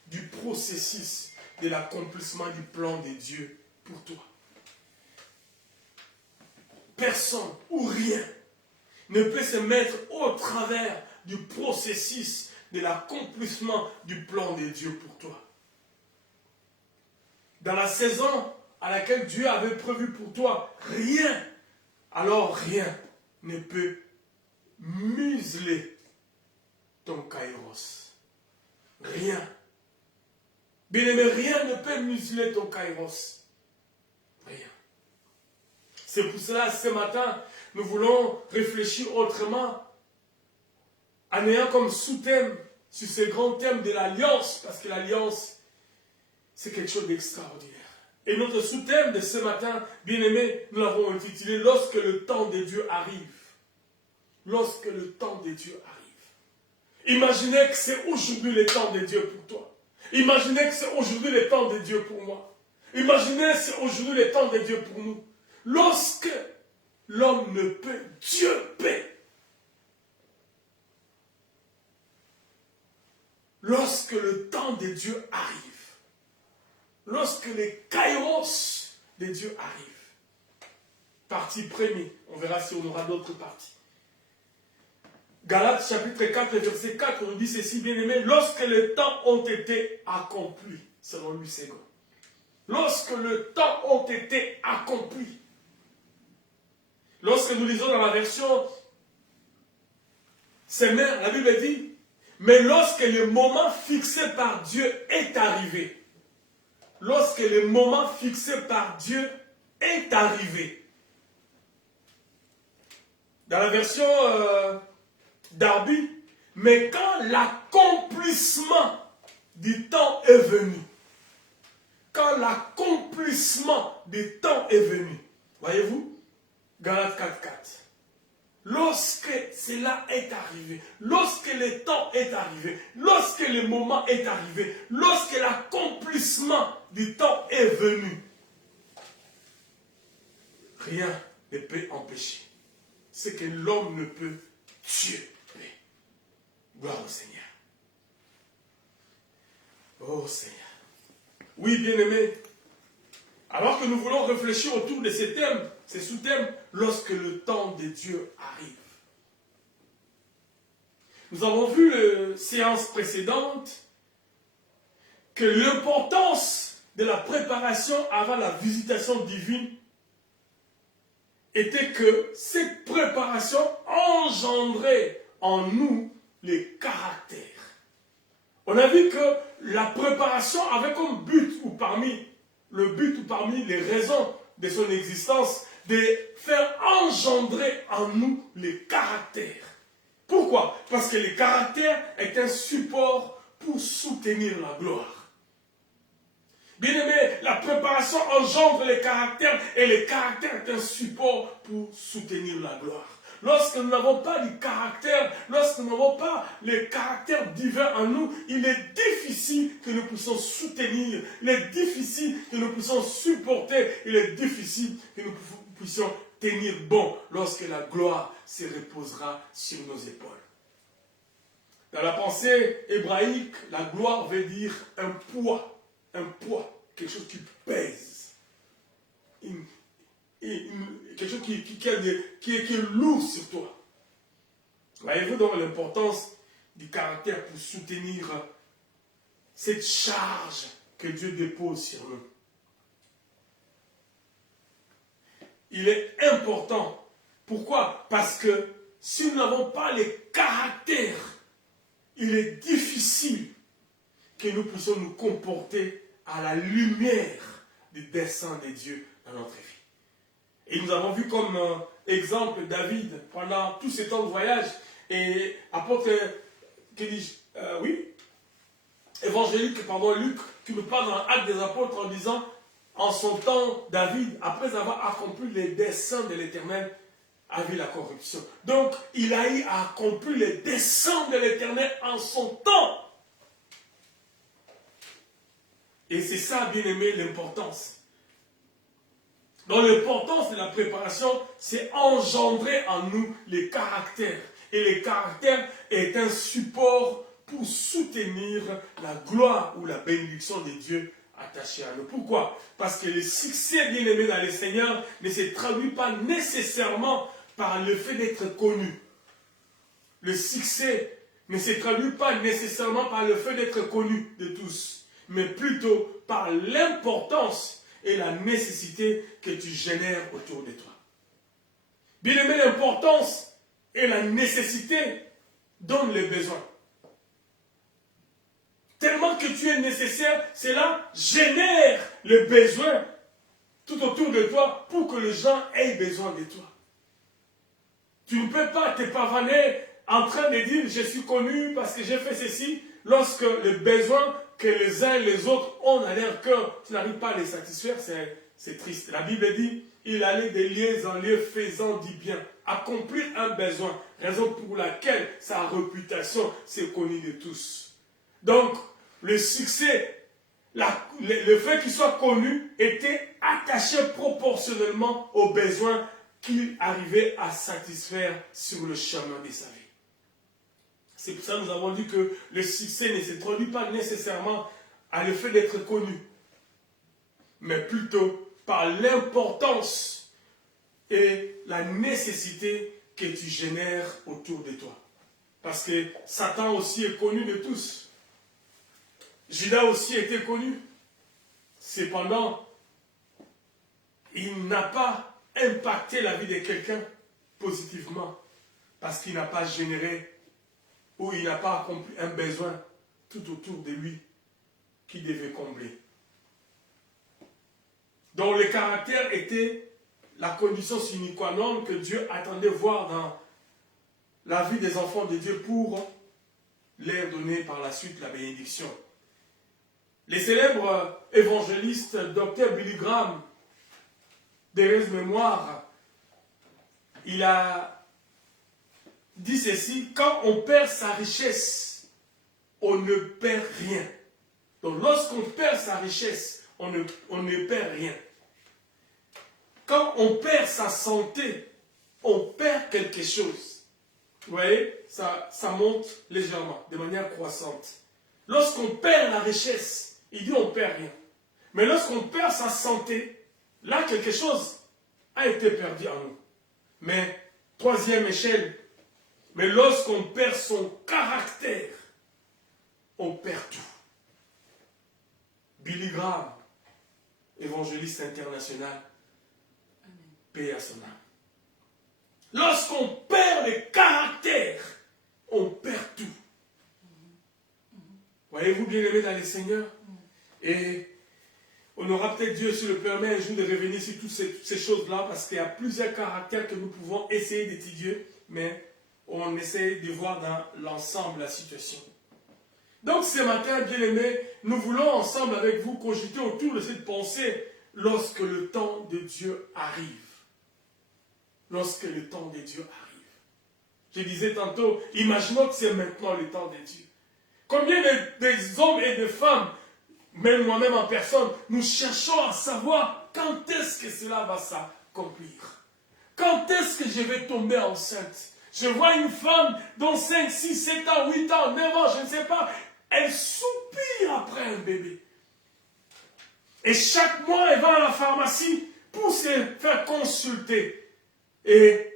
du processus de l'accomplissement du plan de Dieu pour toi. Personne ou rien ne peut se mettre au travers du processus de l'accomplissement du plan de Dieu pour toi. Dans la saison à laquelle Dieu avait prévu pour toi, rien, alors rien ne peut museler ton kairos. Rien. Bien-aimé, rien ne peut museler ton kairos. Rien. C'est pour cela, ce matin, nous voulons réfléchir autrement, en ayant comme sous-thème sur ce grand thème de l'alliance, parce que l'alliance, c'est quelque chose d'extraordinaire. Et notre sous-thème de ce matin, bien-aimé, nous l'avons intitulé « Lorsque le temps de Dieu arrive ». Lorsque le temps de Dieu arrive. Imaginez que c'est aujourd'hui le temps de Dieu pour toi. Imaginez que c'est aujourd'hui le temps de Dieu pour moi. Imaginez que c'est aujourd'hui le temps de Dieu pour nous. Lorsque l'homme ne peut, Dieu peut. Lorsque le temps de Dieu arrive. Lorsque les kairos de Dieu arrivent. Partie première. On verra si on aura d'autres parties. Galates chapitre 4, verset 4, on dit ceci, bien-aimé, lorsque les temps ont été accomplis, selon Louis II. Lorsque le temps ont été accomplis. Lorsque nous lisons dans la version Semeur, la Bible dit, mais lorsque le moment fixé par Dieu est arrivé, lorsque le moment fixé par Dieu est arrivé. Dans la version Darby, mais quand l'accomplissement du temps est venu, quand l'accomplissement du temps est venu, voyez-vous, Galates 4.4, lorsque cela est arrivé, lorsque le temps est arrivé, lorsque le moment est arrivé, lorsque l'accomplissement du temps est venu, rien ne peut empêcher ce que l'homme ne peut, Dieu peut. Gloire au Seigneur. Oh Seigneur. Oui, bien-aimés, alors que nous voulons réfléchir autour de ces thèmes, ces sous-thèmes, lorsque le temps de Dieu arrive. Nous avons vu la séance précédente que l'importance de la préparation avant la visitation divine était que cette préparation engendrait en nous les caractères. On a vu que la préparation avait comme but ou parmi les raisons de son existence de faire engendrer en nous les caractères. Pourquoi? Parce que les caractères est un support pour soutenir la gloire. Bien-aimé, la préparation engendre les caractères et les caractères est un support pour soutenir la gloire. Lorsque nous n'avons pas les caractères, lorsque nous n'avons pas les caractères divins en nous, il est difficile que nous puissions soutenir, il est difficile que nous puissions supporter, il est difficile que nous puissions tenir bon lorsque la gloire se reposera sur nos épaules. Dans la pensée hébraïque, la gloire veut dire un poids, quelque chose qui pèse, quelque chose qui est lourd sur toi. Voyez-vous donc l'importance du caractère pour soutenir cette charge que Dieu dépose sur nous. Il est important. Pourquoi? Parce que si nous n'avons pas les caractères, il est difficile que nous puissions nous comporter à la lumière du dessein de Dieu dans notre vie. Et nous avons vu comme exemple David pendant tous ces temps de voyage et apôtre, Luc, qui nous parle dans l'Acte des Apôtres en disant, en son temps, David, après avoir accompli les desseins de l'Éternel, a vu la corruption. Donc, il a eu à accomplir les desseins de l'Éternel en son temps. Et c'est ça, bien aimé, l'importance. Donc l'importance de la préparation, c'est engendrer en nous les caractères. Et les caractères est un support pour soutenir la gloire ou la bénédiction de Dieu attachée à nous. Pourquoi? Parce que le succès, bien aimé dans le Seigneur, ne se traduit pas nécessairement par le fait d'être connu. Le succès ne se traduit pas nécessairement par le fait d'être connu de tous, mais plutôt par l'importance et la nécessité que tu génères autour de toi. Bien aimé, l'importance et la nécessité donnent les besoins. Tellement que tu es nécessaire, cela génère le besoin tout autour de toi pour que les gens aient besoin de toi. Tu ne peux pas te pavaner en train de dire « je suis connu parce que j'ai fait ceci » lorsque le besoin que les uns et les autres ont dans leur cœur, tu n'arrives pas à les satisfaire, c'est triste. La Bible dit « il allait de lieu en lieu faisant du bien ». Accomplir un besoin, raison pour laquelle sa réputation s'est connue de tous. Donc, le succès, le fait qu'il soit connu était attaché proportionnellement aux besoins qu'il arrivait à satisfaire sur le chemin de sa vie. C'est pour ça que nous avons dit que le succès ne se traduit pas nécessairement à le fait d'être connu, mais plutôt par l'importance et la nécessité que tu génères autour de toi. Parce que Satan aussi est connu de tous. Judas aussi était connu. Cependant, il n'a pas impacté la vie de quelqu'un positivement parce qu'il n'a pas généré ou il n'a pas accompli un besoin tout autour de lui qu'il devait combler. Donc le caractère était la condition sine qua non que Dieu attendait voir dans la vie des enfants de Dieu pour leur donner par la suite la bénédiction. Les célèbres évangélistes Dr. Billy Graham, d'heureuse mémoire, il a dit ceci: quand on perd sa richesse, on ne perd rien. Donc lorsqu'on perd sa richesse, on ne perd rien. Quand on perd sa santé, on perd quelque chose. Vous voyez, ça monte légèrement, de manière croissante. Lorsqu'on perd la richesse, il dit on ne perd rien. Mais lorsqu'on perd sa santé, là quelque chose a été perdu en nous. Mais troisième échelle, Mais lorsqu'on perd son caractère, on perd tout. Billy Graham, évangéliste international, paix à son âme. Lorsqu'on perd le caractère, on perd tout. Voyez-vous, bien-aimés dans le Seigneur? Et on aura peut-être Dieu, si le permet, un jour de revenir sur toutes ces choses-là, parce qu'il y a plusieurs caractères que nous pouvons essayer d'étudier, mais on essaie de voir dans l'ensemble la situation. Donc ce matin, bien-aimés, nous voulons ensemble avec vous cogiter autour de cette pensée lorsque le temps de Dieu arrive. Lorsque le temps de Dieu arrive. Je disais tantôt, imaginons que c'est maintenant le temps de Dieu. Combien des hommes et de femmes, même moi-même en personne, nous cherchons à savoir quand est-ce que cela va s'accomplir. Quand est-ce que je vais tomber enceinte? Je vois une femme dont 5, 6, 7 ans, 8 ans, 9 ans, je ne sais pas, elle soupire après un bébé. Et chaque mois, elle va à la pharmacie pour se faire consulter. Et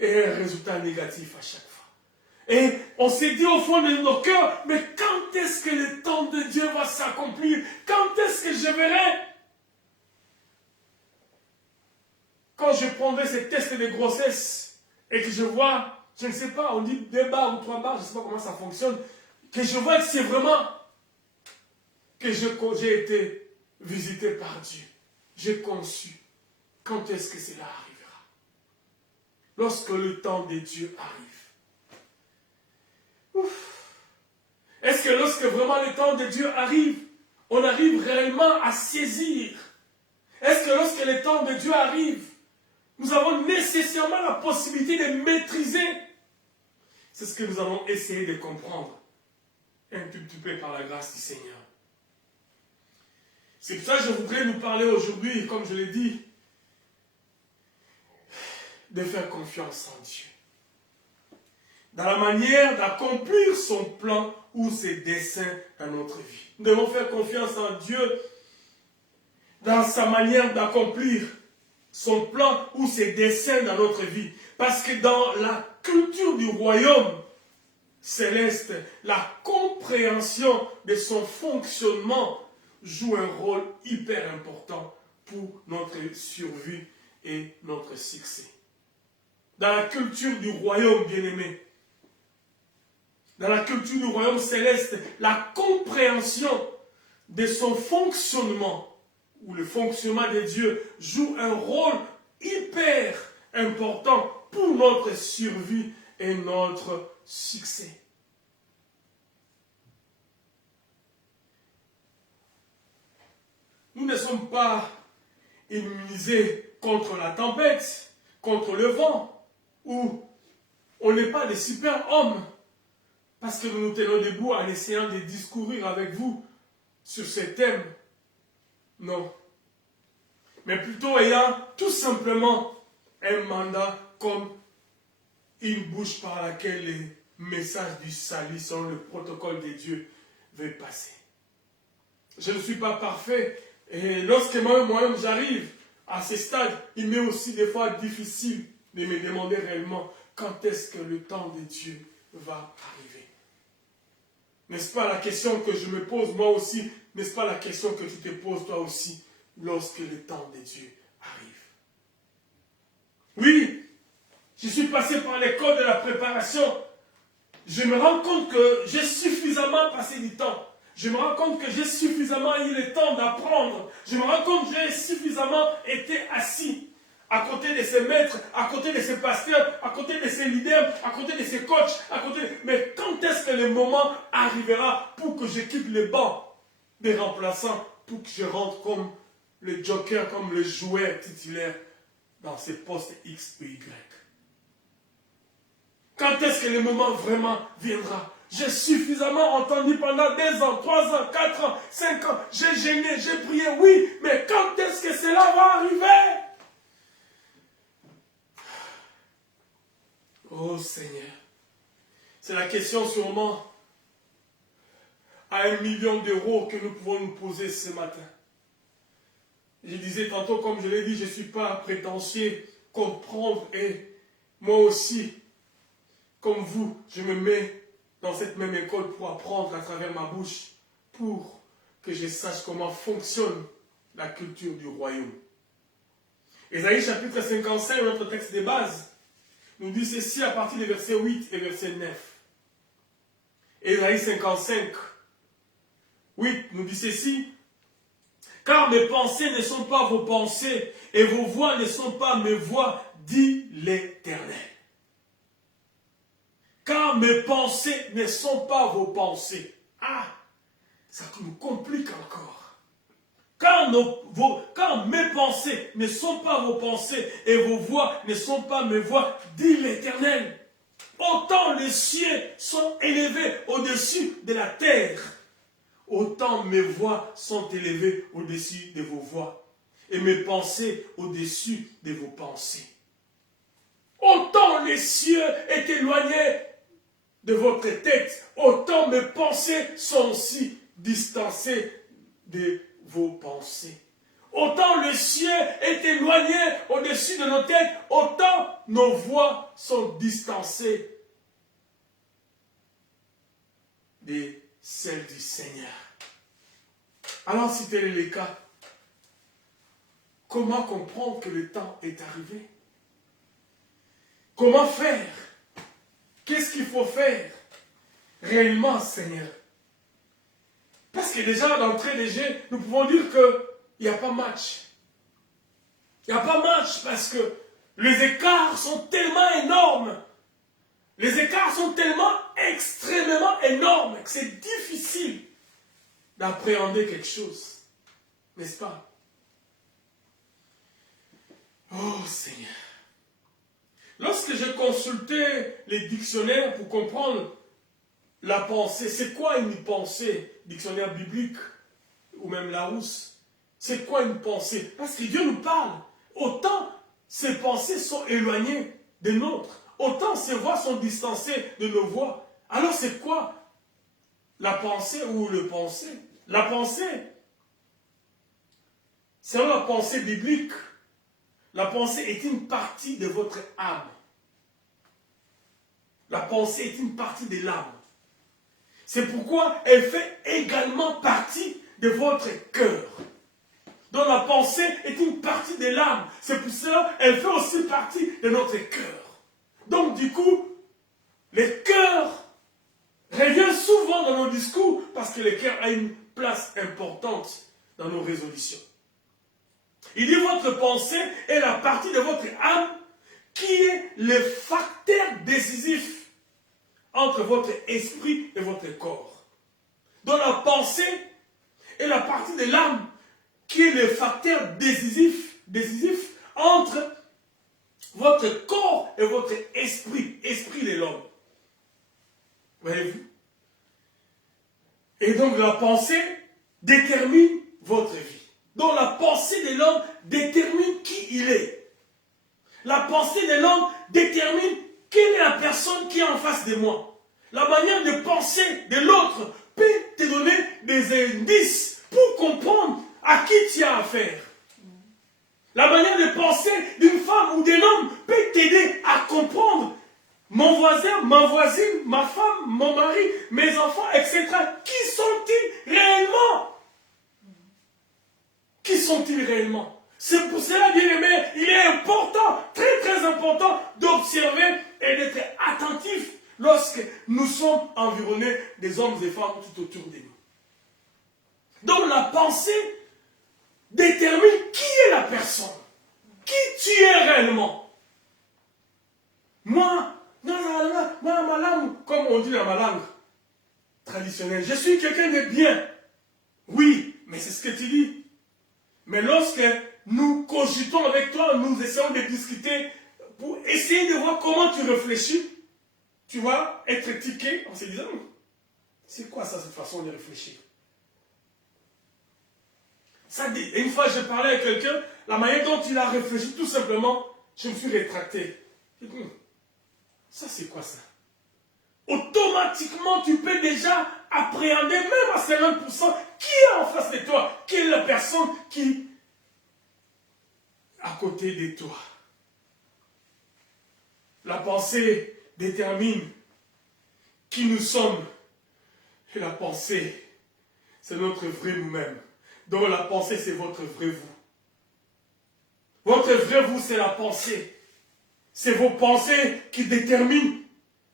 un résultat négatif à chaque fois. Et on s'est dit au fond de nos cœurs, mais quand est-ce que le temps de Dieu va s'accomplir? Quand est-ce que je verrai? Quand je prendrai ces tests de grossesse et que je vois, je ne sais pas, on dit 2 barres ou 3 barres, je ne sais pas comment ça fonctionne, que je vois que c'est vraiment que j'ai été visité par Dieu. J'ai conçu. Quand est-ce que cela arrivera? Lorsque le temps de Dieu arrive. Ouf. Est-ce que lorsque vraiment le temps de Dieu arrive, on arrive réellement à saisir? Est-ce que lorsque le temps de Dieu arrive, nous avons nécessairement la possibilité de maîtriser? C'est ce que nous allons essayer de comprendre un tout petit peu par la grâce du Seigneur. C'est pour ça que je voudrais nous parler aujourd'hui, comme je l'ai dit, de faire confiance en Dieu. Dans la manière d'accomplir son plan ou ses desseins dans notre vie. Nous devons faire confiance en Dieu dans sa manière d'accomplir son plan ou ses desseins dans notre vie. Parce que dans la culture du royaume céleste, la compréhension de son fonctionnement joue un rôle hyper important pour notre survie et notre succès. Dans la culture du royaume bien-aimé, dans la culture du royaume céleste, la compréhension de son fonctionnement ou le fonctionnement de Dieu joue un rôle hyper important pour notre survie et notre succès. Nous ne sommes pas immunisés contre la tempête, contre le vent, où on n'est pas des super-hommes, parce que nous nous tenons debout en essayant de discourir avec vous sur ces thèmes. Non. Mais plutôt ayant tout simplement un mandat comme une bouche par laquelle les messages du salut selon le protocole de Dieu veulent passer. Je ne suis pas parfait, et lorsque moi-même j'arrive à ce stade, il m'est aussi des fois difficile de me demander réellement quand est-ce que le temps de Dieu va arriver. N'est-ce pas la question que je me pose moi aussi? N'est-ce pas la question que tu te poses toi aussi lorsque le temps de Dieu arrive? Oui, je suis passé par l'école de la préparation. Je me rends compte que j'ai suffisamment passé du temps. Je me rends compte que j'ai suffisamment eu le temps d'apprendre. Je me rends compte que j'ai suffisamment été assis à côté de ces maîtres, à côté de ces pasteurs, à côté de ces leaders, à côté de ces coachs, Mais quand est-ce que le moment arrivera pour que je quitte le banc des remplaçants, pour que je rentre comme le joker, comme le joueur titulaire dans ces postes X ou Y? Quand est-ce que le moment vraiment viendra? J'ai suffisamment entendu pendant 2 ans, 3 ans, 4 ans, 5 ans. J'ai gêné, j'ai prié, oui, mais quand est-ce que cela va arriver? Oh Seigneur, c'est la question sûrement à 1 million d'euros que nous pouvons nous poser ce matin. Je disais tantôt, comme je l'ai dit, je ne suis pas prétentieux, comprendre et moi aussi, comme vous, je me mets dans cette même école pour apprendre à travers ma bouche, pour que je sache comment fonctionne la culture du royaume. Ésaïe chapitre 55, notre texte de base, nous dit ceci à partir des versets 8 et verset 9. Ésaïe 55, 8 nous dit ceci. Car mes pensées ne sont pas vos pensées, et vos voix ne sont pas mes voix, dit l'Éternel. Car mes pensées ne sont pas vos pensées. Ah, ça nous complique encore. Car mes pensées ne sont pas vos pensées, et vos voix ne sont pas mes voix, dit l'Éternel. Autant les cieux sont élevés au-dessus de la terre, autant mes voix sont élevées au-dessus de vos voix, et mes pensées au-dessus de vos pensées. Autant les cieux est éloigné de votre tête, autant mes pensées sont aussi distancées de vos pensées. Autant le ciel est éloigné au-dessus de nos têtes, autant nos voix sont distancées de celles du Seigneur. Alors si tel est le cas, comment comprendre que le temps est arrivé? Comment faire? Qu'est-ce qu'il faut faire réellement, Seigneur? Parce que déjà, d'entrée de jeu, nous pouvons dire qu'il n'y a pas match. Il n'y a pas match parce que les écarts sont tellement énormes. Les écarts sont tellement extrêmement énormes que c'est difficile d'appréhender quelque chose. N'est-ce pas? Oh Seigneur. Lorsque j'ai consulté les dictionnaires pour comprendre la pensée, c'est quoi une pensée? Dictionnaire biblique ou même Larousse. C'est quoi une pensée? Parce que Dieu nous parle. Autant ses pensées sont éloignées des nôtres, autant ses voix sont distancées de nos voix. Alors c'est quoi la pensée ou le penser? La pensée, selon la pensée biblique, la pensée est une partie de votre âme. La pensée est une partie de l'âme. C'est pourquoi elle fait également partie de votre cœur. Donc la pensée est une partie de l'âme. C'est pour cela qu'elle fait aussi partie de notre cœur. Donc du coup, le cœur revient souvent dans nos discours parce que le cœur a une place importante dans nos résolutions. Il dit votre pensée est la partie de votre âme qui est le facteur décisif entre votre esprit et votre corps. Donc la pensée est la partie de l'âme qui est le facteur décisif entre votre corps et votre esprit de l'homme. Voyez-vous? Et donc la pensée détermine votre vie. Donc la pensée de l'homme détermine qui il est. La pensée de l'homme détermine quelle est la personne qui est en face de moi. La manière de penser de l'autre peut te donner des indices pour comprendre à qui tu as affaire. La manière de penser d'une femme ou d'un homme peut t'aider à comprendre mon voisin, ma voisine, ma femme, mon mari, mes enfants, etc. Qui sont-ils réellement? Qui sont-ils réellement? C'est pour cela, bien aimé, il est important, très très important, d'observer et d'être attentif lorsque nous sommes environnés des hommes et femmes tout autour de nous. Donc la pensée détermine qui est la personne, qui tu es réellement. Moi, ma langue, comme on dit dans ma langue traditionnelle, je suis quelqu'un de bien. Oui, mais c'est ce que tu dis. Mais lorsque nous cogitons avec toi, nous essayons de discuter pour essayer de voir comment tu réfléchis, tu vas être tiqué en se disant, c'est quoi ça, cette façon de réfléchir? Ça dit, une fois je parlais avec quelqu'un, la manière dont il a réfléchi, tout simplement, je me suis rétracté. Ça c'est quoi ça? Automatiquement, tu peux déjà appréhender, même à 50%, qui est en face de toi, quelle est la personne qui est à côté de toi. La pensée détermine qui nous sommes. Et la pensée, c'est notre vrai nous-mêmes. Donc la pensée, c'est votre vrai vous. Votre vrai vous, c'est la pensée. C'est vos pensées qui déterminent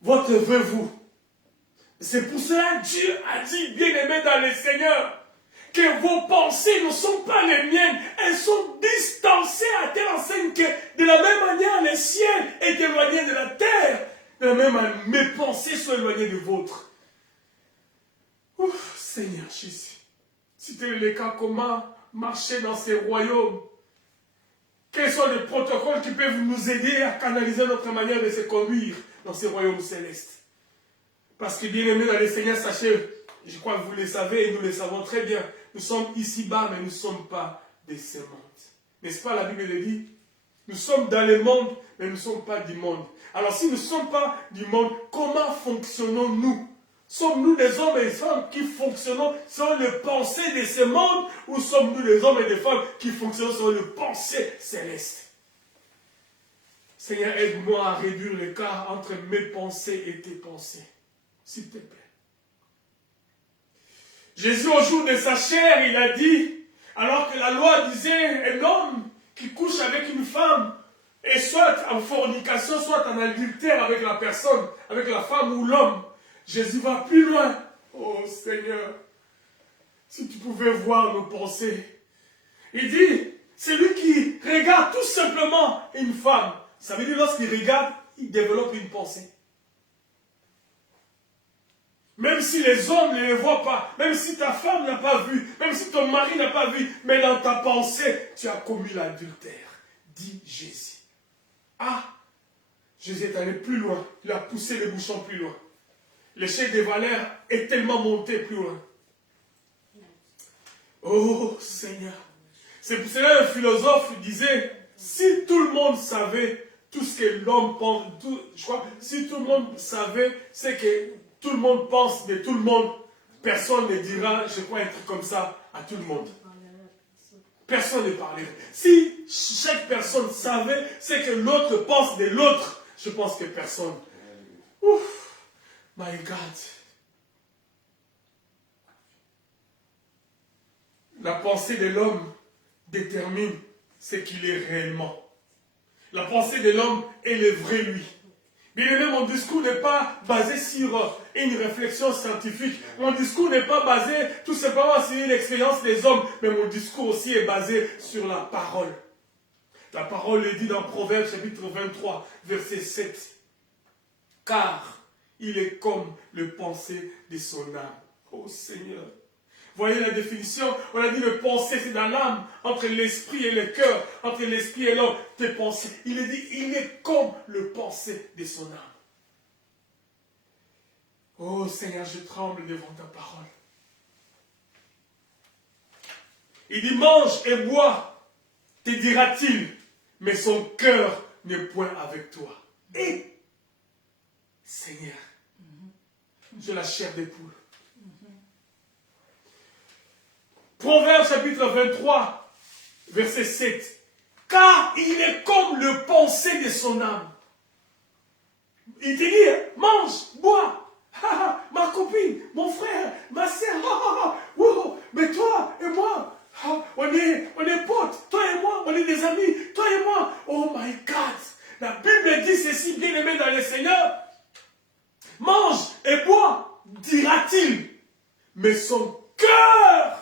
votre vrai vous. C'est pour cela que Dieu a dit, bien-aimés dans le Seigneur, que vos pensées ne sont pas les miennes. Elles sont distancées à telle enseigne que de la même manière, le ciel est éloigné de la terre. De la même manière, mes pensées sont éloignées de vôtres. Ouf, Seigneur Jésus. Si tel est le cas, comment marcher dans ces royaumes? Quels sont les protocoles qui peuvent nous aider à canaliser notre manière de se conduire dans ces royaumes célestes? Parce que bien aimé dans le Seigneur, sachez, je crois que vous le savez et nous le savons très bien, nous sommes ici-bas, mais nous ne sommes pas de ce monde. N'est-ce pas, la Bible le dit? Nous sommes dans le monde, mais nous ne sommes pas du monde. Alors si nous ne sommes pas du monde, comment fonctionnons-nous? Sommes-nous des hommes et des femmes qui fonctionnons selon les pensées de ce monde, ou sommes-nous des hommes et des femmes qui fonctionnent selon les pensées célestes? Seigneur, aide-moi à réduire l'écart entre mes pensées et tes pensées. S'il te plaît. Jésus, au jour de sa chair, il a dit, alors que la loi disait, un homme qui couche avec une femme, et soit en fornication, soit en adultère avec la personne, avec la femme ou l'homme, Jésus va plus loin. Oh Seigneur, si tu pouvais voir nos pensées. Il dit, celui qui regarde tout simplement une femme, ça veut dire lorsqu'il regarde, il développe une pensée. Même si les hommes ne les voient pas, même si ta femme n'a pas vu, même si ton mari n'a pas vu, mais dans ta pensée, tu as commis l'adultère. Dit Jésus. Ah, Jésus est allé plus loin, il a poussé les bouchons plus loin. L'échelle des valeurs est tellement monté plus loin. Oh Seigneur. C'est pour cela que le philosophe disait, si tout le monde savait tout ce que l'homme pense, je crois, si tout le monde savait ce que tout le monde pense de tout le monde, personne ne dira, je crois, un truc comme ça à tout le monde. Personne ne parlerait. Si chaque personne savait ce que l'autre pense de l'autre, je pense que personne. Ouf. My God. La pensée de l'homme détermine ce qu'il est réellement. La pensée de l'homme est le vrai lui. Bien aimé, mon discours n'est pas basé sur une réflexion scientifique. Mon discours n'est pas basé tout simplement sur l'expérience des hommes, mais mon discours aussi est basé sur la parole. La parole est dit dans Proverbes chapitre 23, verset 7. Car il est comme le pensée de son âme. Oh Seigneur. Voyez la définition, on a dit le pensée c'est dans l'âme, entre l'esprit et le cœur, entre l'esprit et l'homme, tes pensées. Il est dit, il est comme le pensée de son âme. Oh Seigneur, je tremble devant ta parole. Il dit, mange et bois, te dira-t-il, mais son cœur n'est point avec toi. Et, Seigneur, j'ai la chair des poules. Proverbe chapitre 23, verset 7. Car il est comme le pensée de son âme. Il te dit, mange, bois. Ma copine, mon frère, ma soeur. Mais toi et moi, on est potes. Toi et moi, on est des amis. Toi et moi. Oh my God. La Bible dit ceci, bien aimé dans le Seigneur. Mange et bois, dira-t-il. Mais son cœur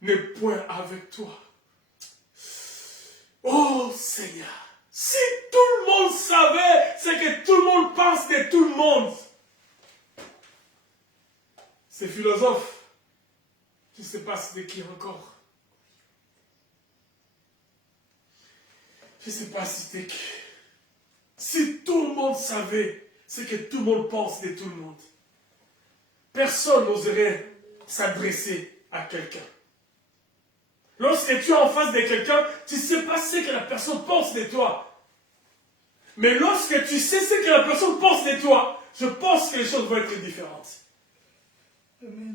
n'est point avec toi. Oh Seigneur, si tout le monde savait ce que tout le monde pense de tout le monde, ces philosophes, je ne sais pas c'était qui encore. Je ne sais pas si c'était qui. Si tout le monde savait ce que tout le monde pense de tout le monde, personne n'oserait s'adresser à quelqu'un. Lorsque tu es en face de quelqu'un, tu ne sais pas ce que la personne pense de toi. Mais lorsque tu sais ce que la personne pense de toi, je pense que les choses vont être différentes. Amen.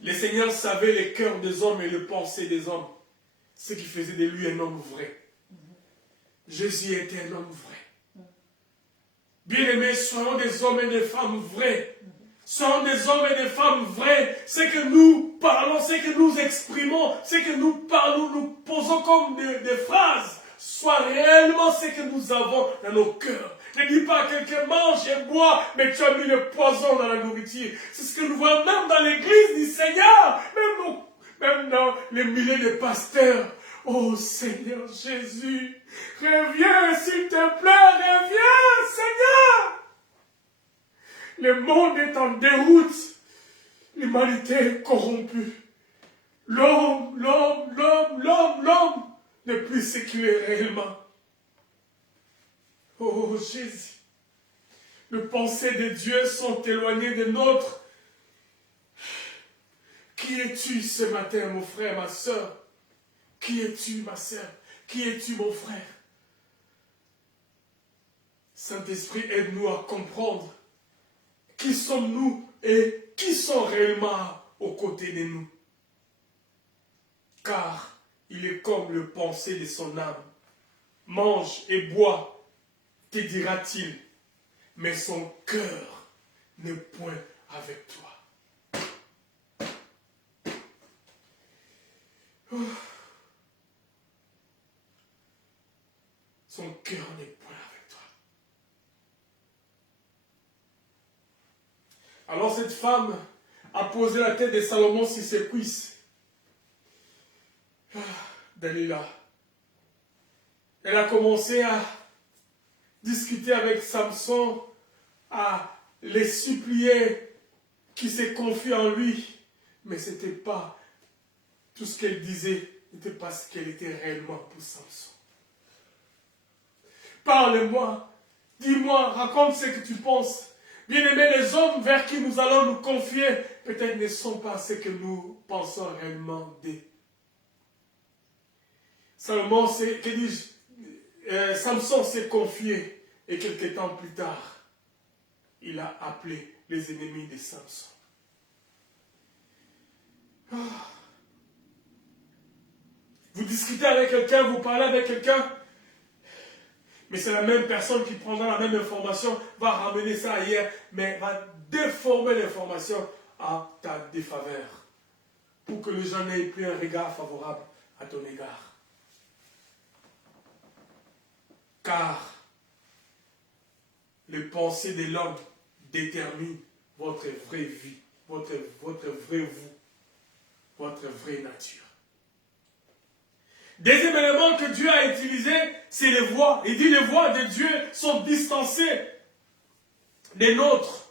Le Seigneur savait les cœurs des hommes et les pensées des hommes. Ce qui faisait de lui un homme vrai. Jésus était un homme vrai. Bien-aimés, soyons des hommes et des femmes vrais. Soyons des hommes et des femmes vrais. Ce que nous parlons, ce que nous exprimons, ce que nous parlons, nous posons comme des phrases, soit réellement ce que nous avons dans nos cœurs. Ne dis pas à quelqu'un mange et bois, mais tu as mis le poison dans la nourriture. C'est ce que nous voyons même dans l'église du Seigneur, même dans les milliers de pasteurs. Oh Seigneur Jésus, reviens s'il te plaît, reviens Seigneur. Le monde est en déroute, l'humanité est corrompue. L'homme n'est plus ce qu'il est réellement. Oh Jésus, les pensées de Dieu sont éloignées des nôtres. Qui es-tu ce matin, mon frère, ma soeur? Qui es-tu, ma soeur? Qui es-tu, mon frère? Saint-Esprit, aide-nous à comprendre qui sommes-nous et qui sont réellement aux côtés de nous. Car il est comme le pensée de son âme. Mange et bois, te dira-t-il, mais son cœur n'est point avec toi. Oh. Son cœur n'est point avec toi. Alors cette femme a posé la tête de Salomon sur ses cuisses. Dalila. Elle a commencé à discuter avec Samson, à les supplier qu'il se confie en lui. Mais ce n'était pas tout ce qu'elle disait, n'était pas ce qu'elle était réellement pour Samson. Parle-moi, dis-moi, raconte ce que tu penses. Bien-aimés, les hommes vers qui nous allons nous confier, peut-être ne sont pas ce que nous pensons réellement d'eux. Salomon, Samson s'est confié et quelques temps plus tard, il a appelé les ennemis de Samson. Oh. Vous discutez avec quelqu'un, vous parlez avec quelqu'un, mais c'est la même personne qui prendra la même information, va ramener ça ailleurs, mais va déformer l'information à ta défaveur, pour que les gens n'aient plus un regard favorable à ton égard. Car les pensées de l'homme déterminent votre vraie vie, votre vrai vous, votre vraie nature. Deuxième élément que Dieu a utilisé, c'est les voix. Il dit les voix de Dieu sont distancées des nôtres.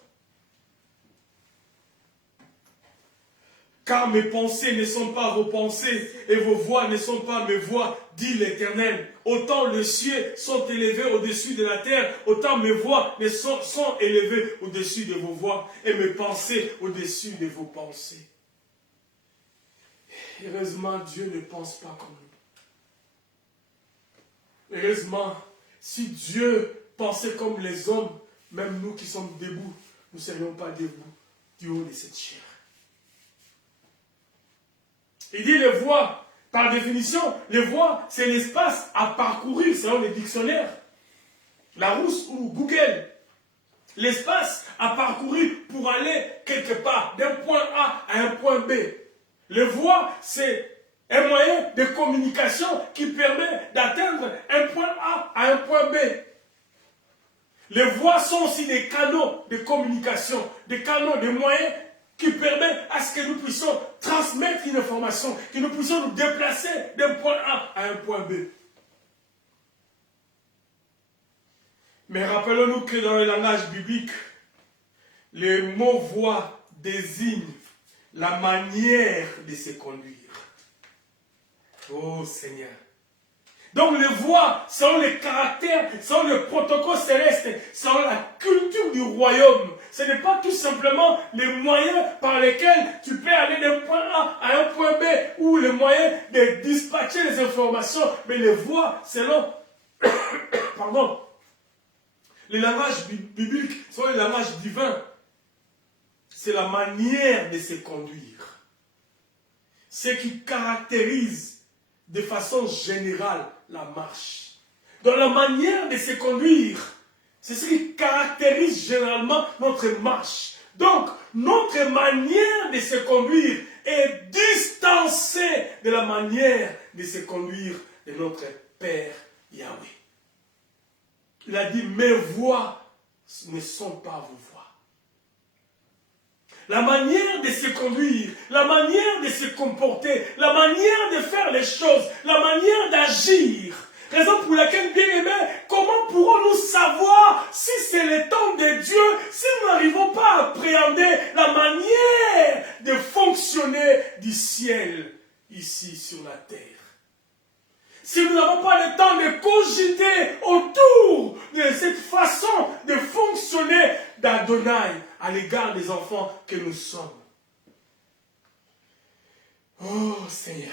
Car mes pensées ne sont pas vos pensées et vos voix ne sont pas mes voix, dit l'Éternel. Autant les cieux sont élevés au-dessus de la terre, autant mes voix sont élevées au-dessus de vos voix et mes pensées au-dessus de vos pensées. Heureusement, Dieu ne pense pas comme nous. Heureusement, si Dieu pensait comme les hommes, même nous qui sommes debout, nous ne serions pas debout du haut de cette chair. Il dit les voies, par définition, les voies, c'est l'espace à parcourir selon les dictionnaires. Larousse ou Google. L'espace à parcourir pour aller quelque part, d'un point A à un point B. Les voies, c'est un moyen de communication qui permet d'atteindre un point A à un point B. Les voies sont aussi des canaux de communication, des canaux, des moyens qui permettent à ce que nous puissions transmettre une information, que nous puissions nous déplacer d'un point A à un point B. Mais rappelons-nous que dans le langage biblique, les mots voix désignent la manière de se conduire. Oh Seigneur. Donc les voix sont les caractères, sont le protocole céleste, sont la culture du royaume. Ce n'est pas tout simplement les moyens par lesquels tu peux aller d'un point A à un point B ou les moyens de dispatcher les informations, mais les voix selon pardon, les langages bibliques, sont les langages divins. C'est la manière de se conduire. Ce qui caractérise de façon générale la marche. Dans la manière de se conduire, C'est ce qui caractérise généralement notre marche. Donc, notre manière de se conduire est distancée de la manière de se conduire de notre Père Yahweh. Il a dit, mes voies ne sont pas vos voies. La manière de se conduire, la manière de se comporter, la manière de faire les choses, la manière d'agir. Raison pour laquelle, bien aimé, comment pourrons-nous savoir si c'est le temps de Dieu, si nous n'arrivons pas à appréhender la manière de fonctionner du ciel ici sur la terre? Si nous n'avons pas le temps de cogiter autour de cette façon de fonctionner d'Adonai à l'égard des enfants que nous sommes. Oh Seigneur.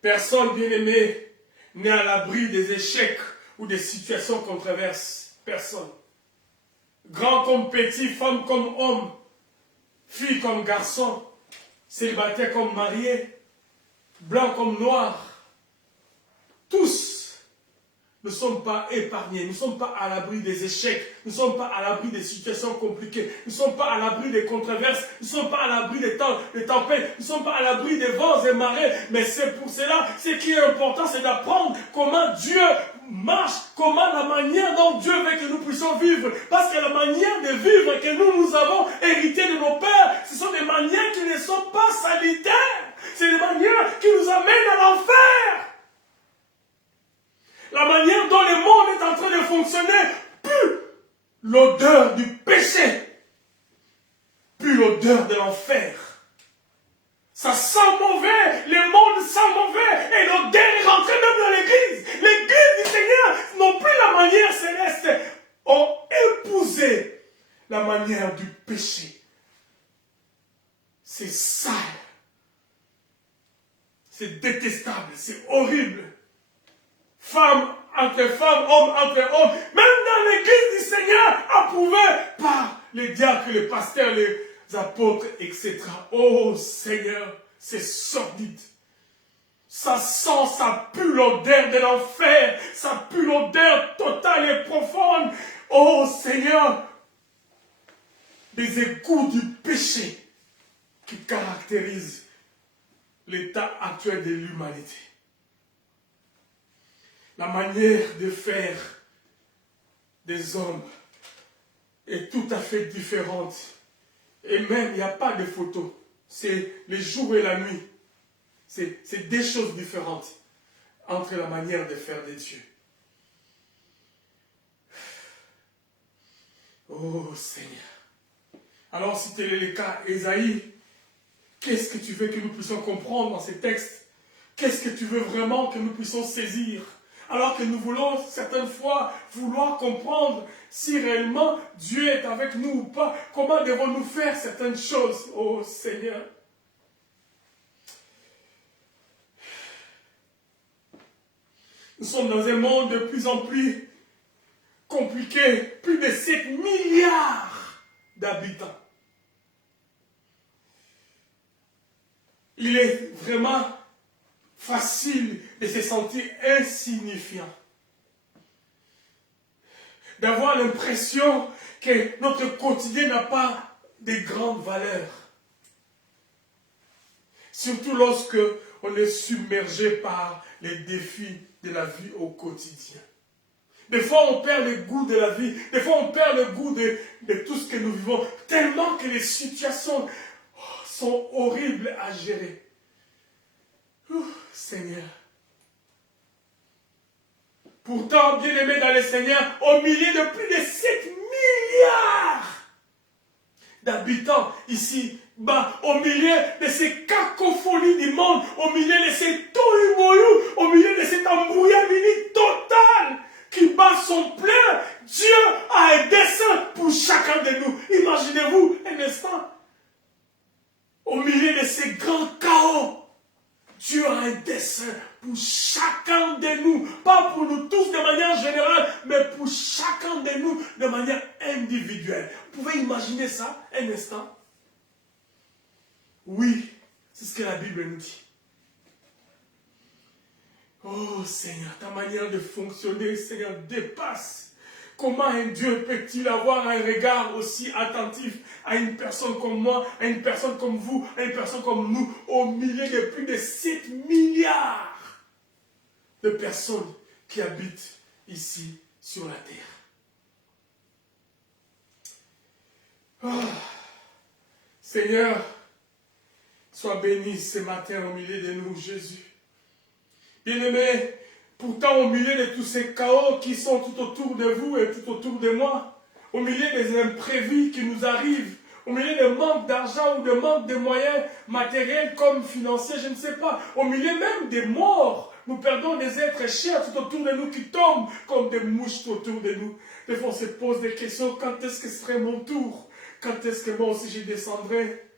Personne, bien-aimé, n'est à l'abri des échecs ou des situations qu'on traverse. Personne. Grand comme petit, femme comme homme, fille comme garçon, célibataire comme marié, blanc comme noir. Tous ne sommes pas épargnés, nous ne sommes pas à l'abri des échecs, nous ne sommes pas à l'abri des situations compliquées, nous ne sommes pas à l'abri des controverses, nous ne sommes pas à l'abri des tempêtes, nous ne sommes pas à l'abri des vents et marées, mais c'est pour cela, ce qui est important, c'est d'apprendre comment Dieu marche, comment la manière dont Dieu veut que nous puissions vivre, parce que la manière de vivre que nous avons hérité de nos pères, ce sont des manières qui ne sont pas salutaires, c'est des manières qui nous amènent à l'enfer. La manière dont le monde est en train de fonctionner pue l'odeur du péché, pue l'odeur de l'enfer. Ça sent mauvais, le monde sent mauvais, et l'odeur est rentrée même dans l'église. L'église du Seigneur n'ont plus la manière céleste, ont épousé la manière du péché. C'est sale, c'est détestable, c'est horrible. Femmes entre femmes, hommes entre hommes, même dans l'église du Seigneur, approuvé par les diacres, les pasteurs, les apôtres, etc. Oh Seigneur, c'est sordide. Ça sent, ça pue l'odeur de l'enfer, ça pue l'odeur totale et profonde. Oh Seigneur, des égouts du péché qui caractérisent l'état actuel de l'humanité. La manière de faire des hommes est tout à fait différente. Et même, il n'y a pas de photo. C'est le jour et la nuit. C'est des choses différentes entre la manière de faire de Dieu. Oh Seigneur. Alors, si tel est le cas, Ésaïe, qu'est-ce que tu veux que nous puissions comprendre dans ces textes? Qu'est-ce que tu veux vraiment que nous puissions saisir? Alors que nous voulons certaines fois vouloir comprendre si réellement Dieu est avec nous ou pas. Comment devons-nous faire certaines choses, oh Seigneur? Nous sommes dans un monde de plus en plus compliqué. Plus de 7 milliards d'habitants. Il est vraiment facile de se sentir insignifiant. D'avoir l'impression que notre quotidien n'a pas de grandes valeurs. Surtout lorsque on est submergé par les défis de la vie au quotidien. Des fois, on perd le goût de la vie. Des fois, on perd le goût de tout ce que nous vivons. Tellement que les situations sont horribles à gérer. Seigneur. Pourtant, bien-aimés dans le Seigneur, au milieu de plus de 7 milliards d'habitants ici, au milieu de ces cacophonies du monde, au milieu de ces tohu-bohu, au milieu de cette embrouillamini totale qui bat son plein, Dieu a un dessein pour chacun de nous. Imaginez-vous un instant, au milieu de ces grands chaos, Dieu a un dessein pour chacun de nous, pas pour nous tous de manière générale, mais pour chacun de nous de manière individuelle. Vous pouvez imaginer ça un instant? Oui, c'est ce que la Bible nous dit. Oh Seigneur, ta manière de fonctionner, Seigneur, dépasse. Comment un Dieu peut-il avoir un regard aussi attentif à une personne comme moi, à une personne comme vous, à une personne comme nous, au milieu de plus de 7 milliards de personnes qui habitent ici sur la terre. Oh, Seigneur, sois béni ce matin au milieu de nous, Jésus. Bien-aimé, pourtant au milieu de tous ces chaos qui sont tout autour de vous et tout autour de moi, au milieu des imprévus qui nous arrivent, au milieu de manque d'argent ou de manque de moyens matériels comme financiers, je ne sais pas, au milieu même des morts, nous perdons des êtres chers tout autour de nous qui tombent comme des mouches tout autour de nous. Des fois on se pose des questions, quand est-ce que ce serait mon tour? Quand est-ce que moi aussi je descendrai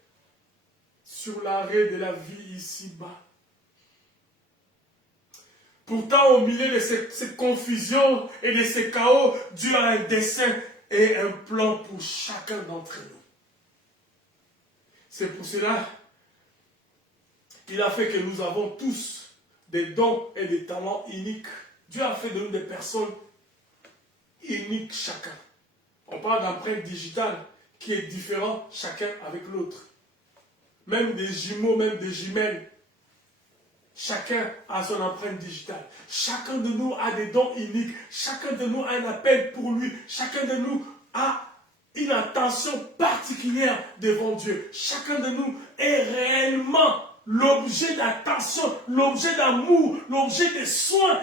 sur l'arrêt de la vie ici-bas? Pourtant, au milieu de cette confusion et de ces chaos, Dieu a un dessein et un plan pour chacun d'entre nous. C'est pour cela qu'il a fait que nous avons tous des dons et des talents uniques. Dieu a fait de nous des personnes uniques chacun. On parle d'empreinte digitale qui est différente chacun avec l'autre. Même des jumeaux, même des jumelles. Chacun a son empreinte digitale. Chacun de nous a des dons uniques. Chacun de nous a un appel pour lui. Chacun de nous a une attention particulière devant Dieu. Chacun de nous est réellement l'objet d'attention, l'objet d'amour, l'objet de soins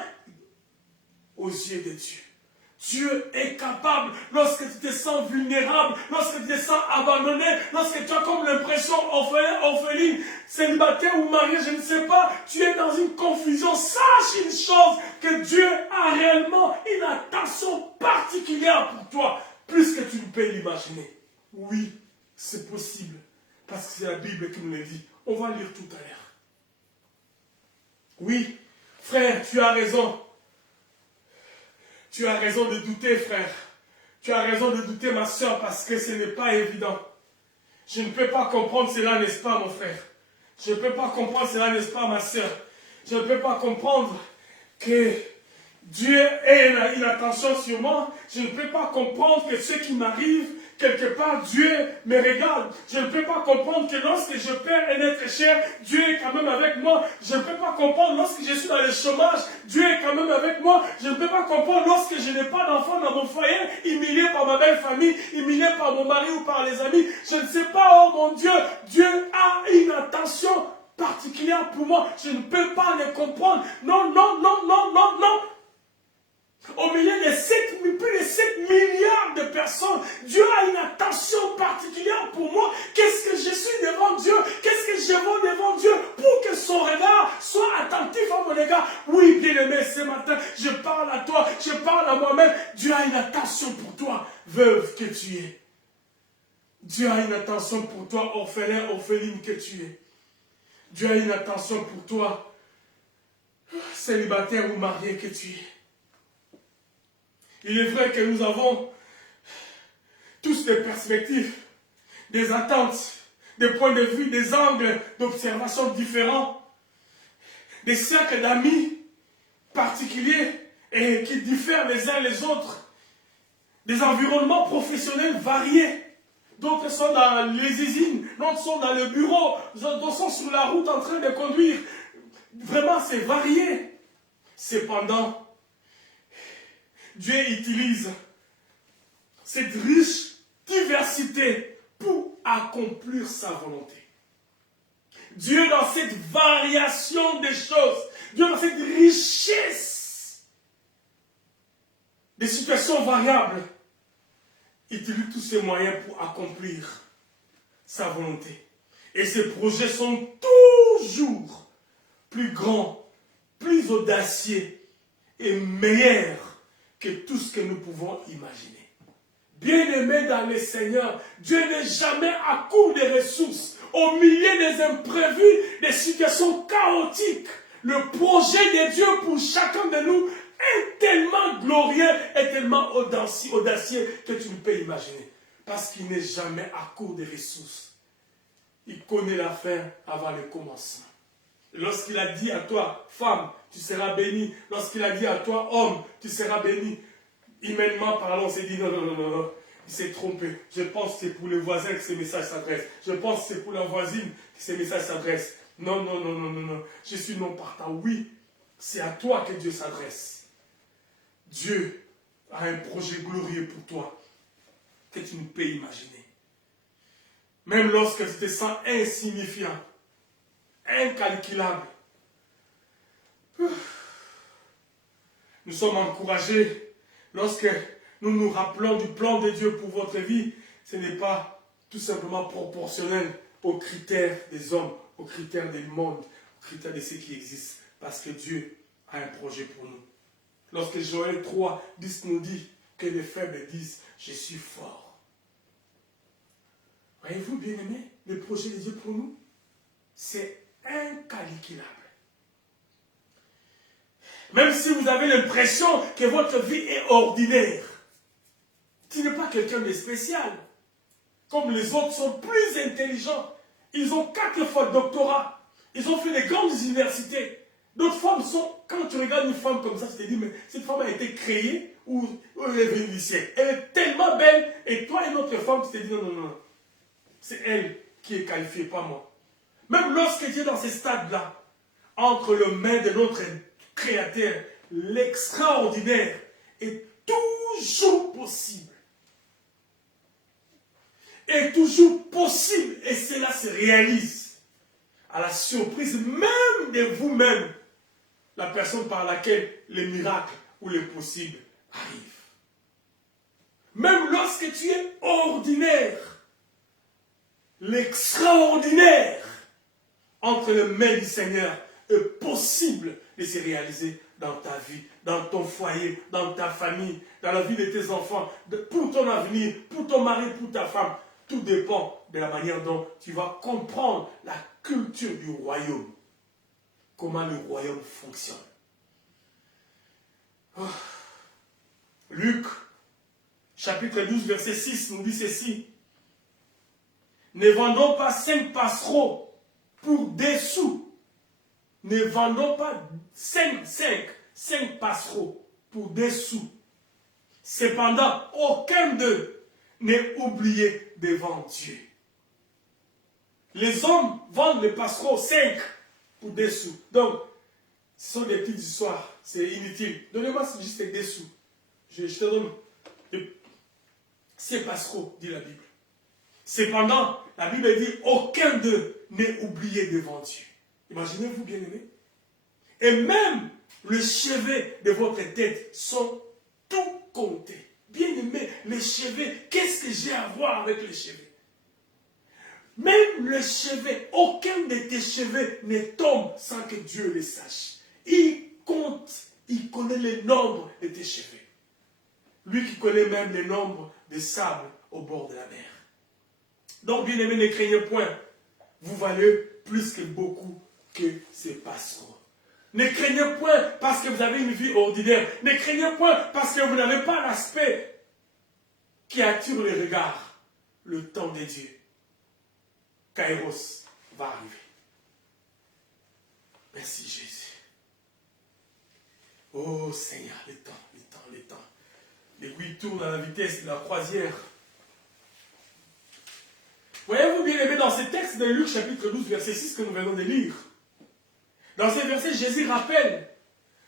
aux yeux de Dieu. Dieu est capable, lorsque tu te sens vulnérable, lorsque tu te sens abandonné, lorsque tu as comme l'impression orpheline, célibataire ou marié, je ne sais pas, tu es dans une confusion. Sache une chose, que Dieu a réellement une attention particulière pour toi, plus que tu ne peux l'imaginer. Oui, c'est possible, parce que c'est la Bible qui nous le dit. On va lire tout à l'heure. Oui, frère, tu as raison. Tu as raison de douter, frère. Tu as raison de douter, ma soeur, parce que ce n'est pas évident. Je ne peux pas comprendre cela, n'est-ce pas, mon frère? Je ne peux pas comprendre cela, n'est-ce pas, ma soeur? Je ne peux pas comprendre que Dieu ait une attention sur moi. Je ne peux pas comprendre que ce qui m'arrive, quelque part, Dieu me regarde. Je ne peux pas comprendre que lorsque je perds un être cher, Dieu est quand même avec moi. Je ne peux pas comprendre lorsque je suis dans le chômage, Dieu est quand même avec moi. Je ne peux pas comprendre lorsque je n'ai pas d'enfant dans mon foyer, humilié par ma belle famille, humilié par mon mari ou par les amis. Je ne sais pas, oh mon Dieu, Dieu a une attention particulière pour moi. Je ne peux pas le comprendre. Non, non, non, non, non, non. Au milieu de plus de 7 milliards de personnes, Dieu a une attention particulière pour moi. Qu'est-ce que je suis devant Dieu? Qu'est-ce que je vaux devant Dieu pour que son regard soit attentif à mon égard? Oui, bien-aimé, ce matin, je parle à toi, je parle à moi-même. Dieu a une attention pour toi, veuve que tu es. Dieu a une attention pour toi, orphelin, orpheline que tu es. Dieu a une attention pour toi, célibataire ou marié que tu es. Il est vrai que nous avons tous des perspectives, des attentes, des points de vue, des angles d'observation différents, des cercles d'amis particuliers et qui diffèrent les uns les autres, des environnements professionnels variés. D'autres sont dans les usines, d'autres sont dans le bureau, d'autres sont sur la route en train de conduire. Vraiment, c'est varié. Cependant, Dieu utilise cette riche diversité pour accomplir sa volonté. Dieu, dans cette variation des choses, Dieu, dans cette richesse des situations variables, utilise tous ses moyens pour accomplir sa volonté. Et ses projets sont toujours plus grands, plus audacieux et meilleurs que tout ce que nous pouvons imaginer. Bien-aimés dans le Seigneur, Dieu n'est jamais à court de ressources. Au milieu des imprévus, des situations chaotiques, le projet de Dieu pour chacun de nous est tellement glorieux et tellement audacieux que tu ne peux imaginer. Parce qu'il n'est jamais à court de ressources. Il connaît la fin avant le commencement. Lorsqu'il a dit à toi, femme, tu seras bénie. Lorsqu'il a dit à toi, homme, tu seras béni. Humainement parlant, on s'est dit non, non, non, non, non. Il s'est trompé. Je pense que c'est pour le voisin que ces messages s'adressent. Je pense que c'est pour la voisine que ces messages s'adressent. Non, non, non, non, non, non. Je suis non partant. Oui, c'est à toi que Dieu s'adresse. Dieu a un projet glorieux pour toi que tu ne peux imaginer. Même lorsque tu te sens insignifiant, incalculable. Nous sommes encouragés lorsque nous nous rappelons du plan de Dieu pour votre vie. Ce n'est pas tout simplement proportionnel aux critères des hommes, aux critères du monde, aux critères de ce qui existe. Parce que Dieu a un projet pour nous. Lorsque Joël 3, 10 nous dit que les faibles disent « Je suis fort ». Voyez-vous, bien-aimés, le projet de Dieu pour nous, c'est incalculable. Même si vous avez l'impression que votre vie est ordinaire, tu n'es pas quelqu'un de spécial. Comme les autres sont plus intelligents. Ils ont 4 fois de doctorat. Ils ont fait les grandes universités. D'autres femmes sont, quand tu regardes une femme comme ça, tu te dis, mais cette femme a été créée ou elle est venue du ciel. Elle est tellement belle, et toi, une autre femme, tu te dis, non, non, non. C'est elle qui est qualifiée, pas moi. Même lorsque tu es dans ces stades-là, entre les mains de notre Créateur, l'extraordinaire est toujours possible. Est toujours possible, et cela se réalise à la surprise même de vous-même, la personne par laquelle les miracles ou les possibles arrivent. Même lorsque tu es ordinaire, l'extraordinaire entre les mains du Seigneur est possible de se réaliser dans ta vie, dans ton foyer, dans ta famille, dans la vie de tes enfants, pour ton avenir, pour ton mari, pour ta femme. Tout dépend de la manière dont tu vas comprendre la culture du royaume. Comment le royaume fonctionne. Oh. Luc, chapitre 12, verset 6, nous dit ceci. Ne vendons pas 5 passereaux pour des sous. Ne vendons pas 5 passereaux pour des sous. Cependant, aucun d'eux n'est oublié devant Dieu. Les hommes vendent les passereaux 5 pour des sous. Donc, ce sont des petites histoires. C'est inutile. Donnez-moi juste des sous. Je te donne ces passereaux, dit la Bible. Cependant, la Bible dit aucun d'eux n'est oublié devant Dieu. Imaginez-vous, bien-aimés. Et même les cheveux de votre tête sont tout comptés. Bien-aimés, les cheveux, qu'est-ce que j'ai à voir avec les cheveux? Même les cheveux, aucun de tes cheveux ne tombe sans que Dieu le sache. Il compte, il connaît le nombre de tes cheveux. Lui qui connaît même le nombre de sables au bord de la mer. Donc, bien-aimés, ne craignez point. Vous valez plus que beaucoup que ces passereaux. Ne craignez point parce que vous avez une vie ordinaire. Ne craignez point parce que vous n'avez pas l'aspect qui attire les regards. Le temps de Dieu. Kairos va arriver. Merci Jésus. Oh Seigneur, le temps. L'aiguille tourne à la vitesse de la croisière. Voyez-vous bien aimé dans ce texte de Luc chapitre 12 verset 6 que nous venons de lire. Dans ces versets, Jésus rappelle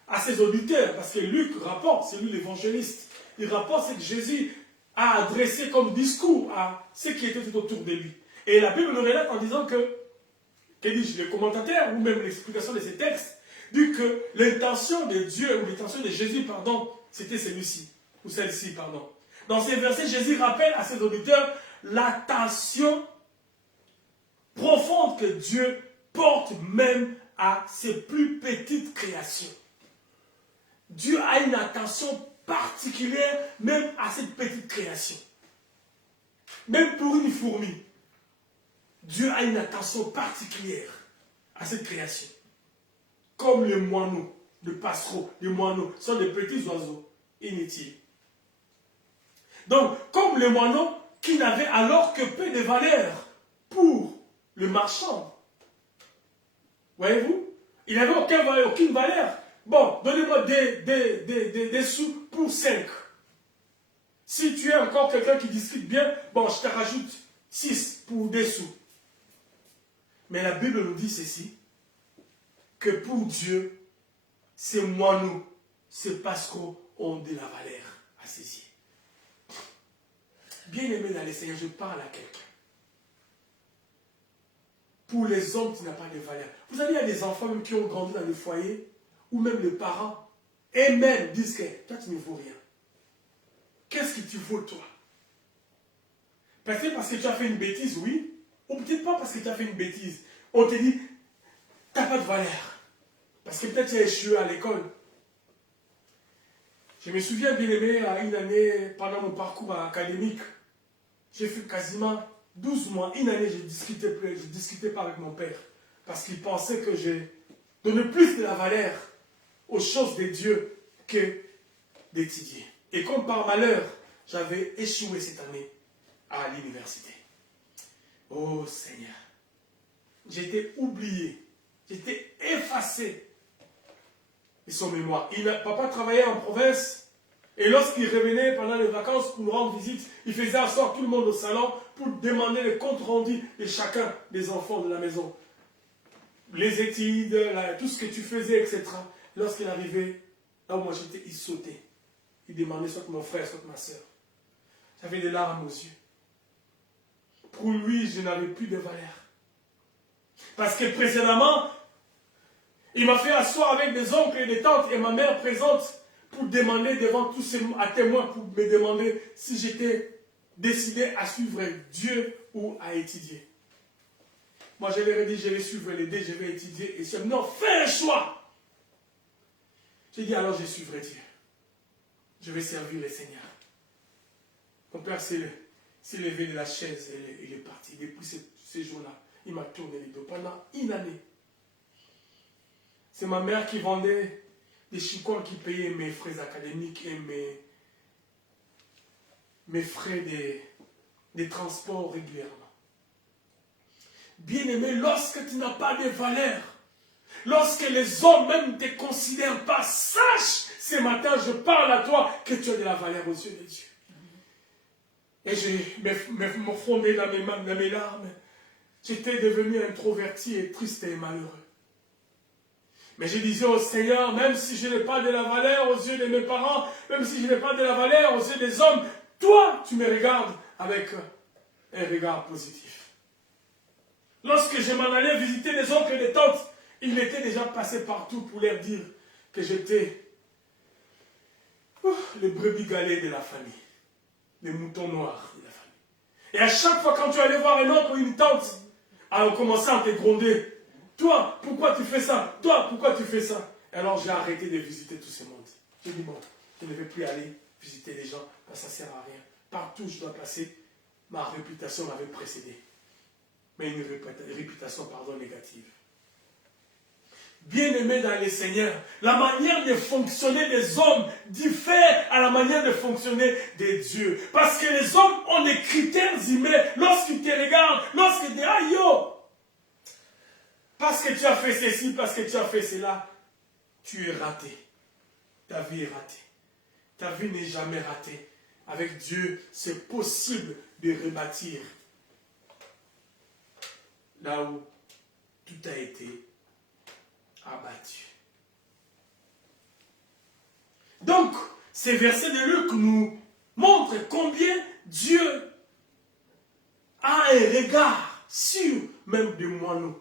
à ses auditeurs, parce que Luc rapporte, c'est lui l'évangéliste, il rapporte ce que Jésus a adressé comme discours à ceux qui étaient tout autour de lui. Et la Bible nous relate en disant que dis-je, le commentateur, ou même l'explication de ces textes, dit que l'intention de Dieu, ou l'intention de Jésus, pardon, c'était celui-ci, ou celle-ci, pardon. Dans ces versets, Jésus rappelle à ses auditeurs l'attention profonde que Dieu porte même à ses plus petites créations. Dieu a une attention particulière même à cette petite création. Même pour une fourmi, Dieu a une attention particulière à cette création. Comme les moineaux, les passereaux, les moineaux sont des petits oiseaux inutiles. Donc, comme les moineaux qui n'avaient alors que peu de valeur pour le marchand. Voyez-vous? Il n'avait aucune valeur. Bon, donnez-moi des sous pour 5. Si tu es encore quelqu'un qui discute bien, bon, je te rajoute 6 pour des sous. Mais la Bible nous dit ceci, que pour Dieu, c'est moi, nous, c'est parce qu'on a de la valeur à saisir. Bien aimé dans les Seigneurs, je parle à quelqu'un. Pour les hommes qui n'ont pas de valeur. Vous savez, il y a des enfants même qui ont grandi dans le foyer, ou même les parents, et même disent que toi, tu ne vaux rien. Qu'est-ce que tu vaux, toi? Peut-être parce que tu as fait une bêtise, oui, ou peut-être pas parce que tu as fait une bêtise. On te dit, tu n'as pas de valeur. Parce que peut-être tu as échoué à l'école. Je me souviens bien aimé, à une année, pendant mon parcours académique, j'ai fait quasiment 12 mois, une année, je discutais pas avec mon père. Parce qu'il pensait que j'ai donné plus de la valeur aux choses de Dieu que d'étudier. Et comme par malheur, j'avais échoué cette année à l'université. Oh Seigneur, j'étais oublié, j'étais effacé de son mémoire. Papa travaillait en province et lorsqu'il revenait pendant les vacances pour nous rendre visite, il faisait asseoir tout le monde au salon pour demander le compte rendu de chacun des enfants de la maison. Les études, tout ce que tu faisais, etc. Lorsqu'il arrivait, là où moi j'étais, il sautait. Il demandait soit mon frère, soit ma soeur. J'avais des larmes aux yeux. Pour lui, je n'avais plus de valeur. Parce que précédemment, il m'a fait asseoir avec des oncles et des tantes et ma mère présente pour demander devant tous ces témoins, pour me demander si j'étais décidé à suivre Dieu ou à étudier. Moi, je leur ai dit, je vais suivre les deux, je vais étudier. Et c'est non, fais un choix. J'ai dit, alors je suivrai Dieu. Je vais servir le Seigneur. Mon père s'est levé de la chaise et il est parti. Depuis ce jour-là, il m'a tourné les dos pendant une année. C'est ma mère qui vendait des chicots qui payait mes frais académiques et mes frais de transport régulièrement. Bien-aimé, lorsque tu n'as pas de valeur, lorsque les hommes même ne te considèrent pas, sache, ce matin, je parle à toi, que tu as de la valeur aux yeux de Dieu. Et je me fondais dans mes larmes. J'étais devenu introverti et triste et malheureux. Mais je disais au Seigneur, même si je n'ai pas de la valeur aux yeux de mes parents, même si je n'ai pas de la valeur aux yeux des hommes, toi, tu me regardes avec un regard positif. Lorsque je m'en allais visiter les oncles et les tantes, ils étaient déjà passés partout pour leur dire que j'étais le brebis galé de la famille, le mouton noir de la famille. Et à chaque fois quand tu allais voir un oncle ou une tante, on commençait à te gronder. Toi, pourquoi tu fais ça? Toi, pourquoi tu fais ça? Et alors j'ai arrêté de visiter tout ce monde. J'ai dit bon, je ne vais plus aller visiter les gens, parce que ça ne sert à rien. Partout où je dois passer, ma réputation m'avait précédé. Mais une réputation, négative. Bien-aimés dans les seigneurs, la manière de fonctionner des hommes diffère à la manière de fonctionner des dieux. Parce que les hommes ont des critères humains. Lorsqu'ils te regardent, lorsqu'ils te disent, ah yo, parce que tu as fait ceci, parce que tu as fait cela, tu es raté. Ta vie est ratée. Ta vie n'est jamais ratée. Avec Dieu, c'est possible de rebâtir là où tout a été abattu. Donc, ces versets de Luc nous montrent combien Dieu a un regard sur même des moineaux.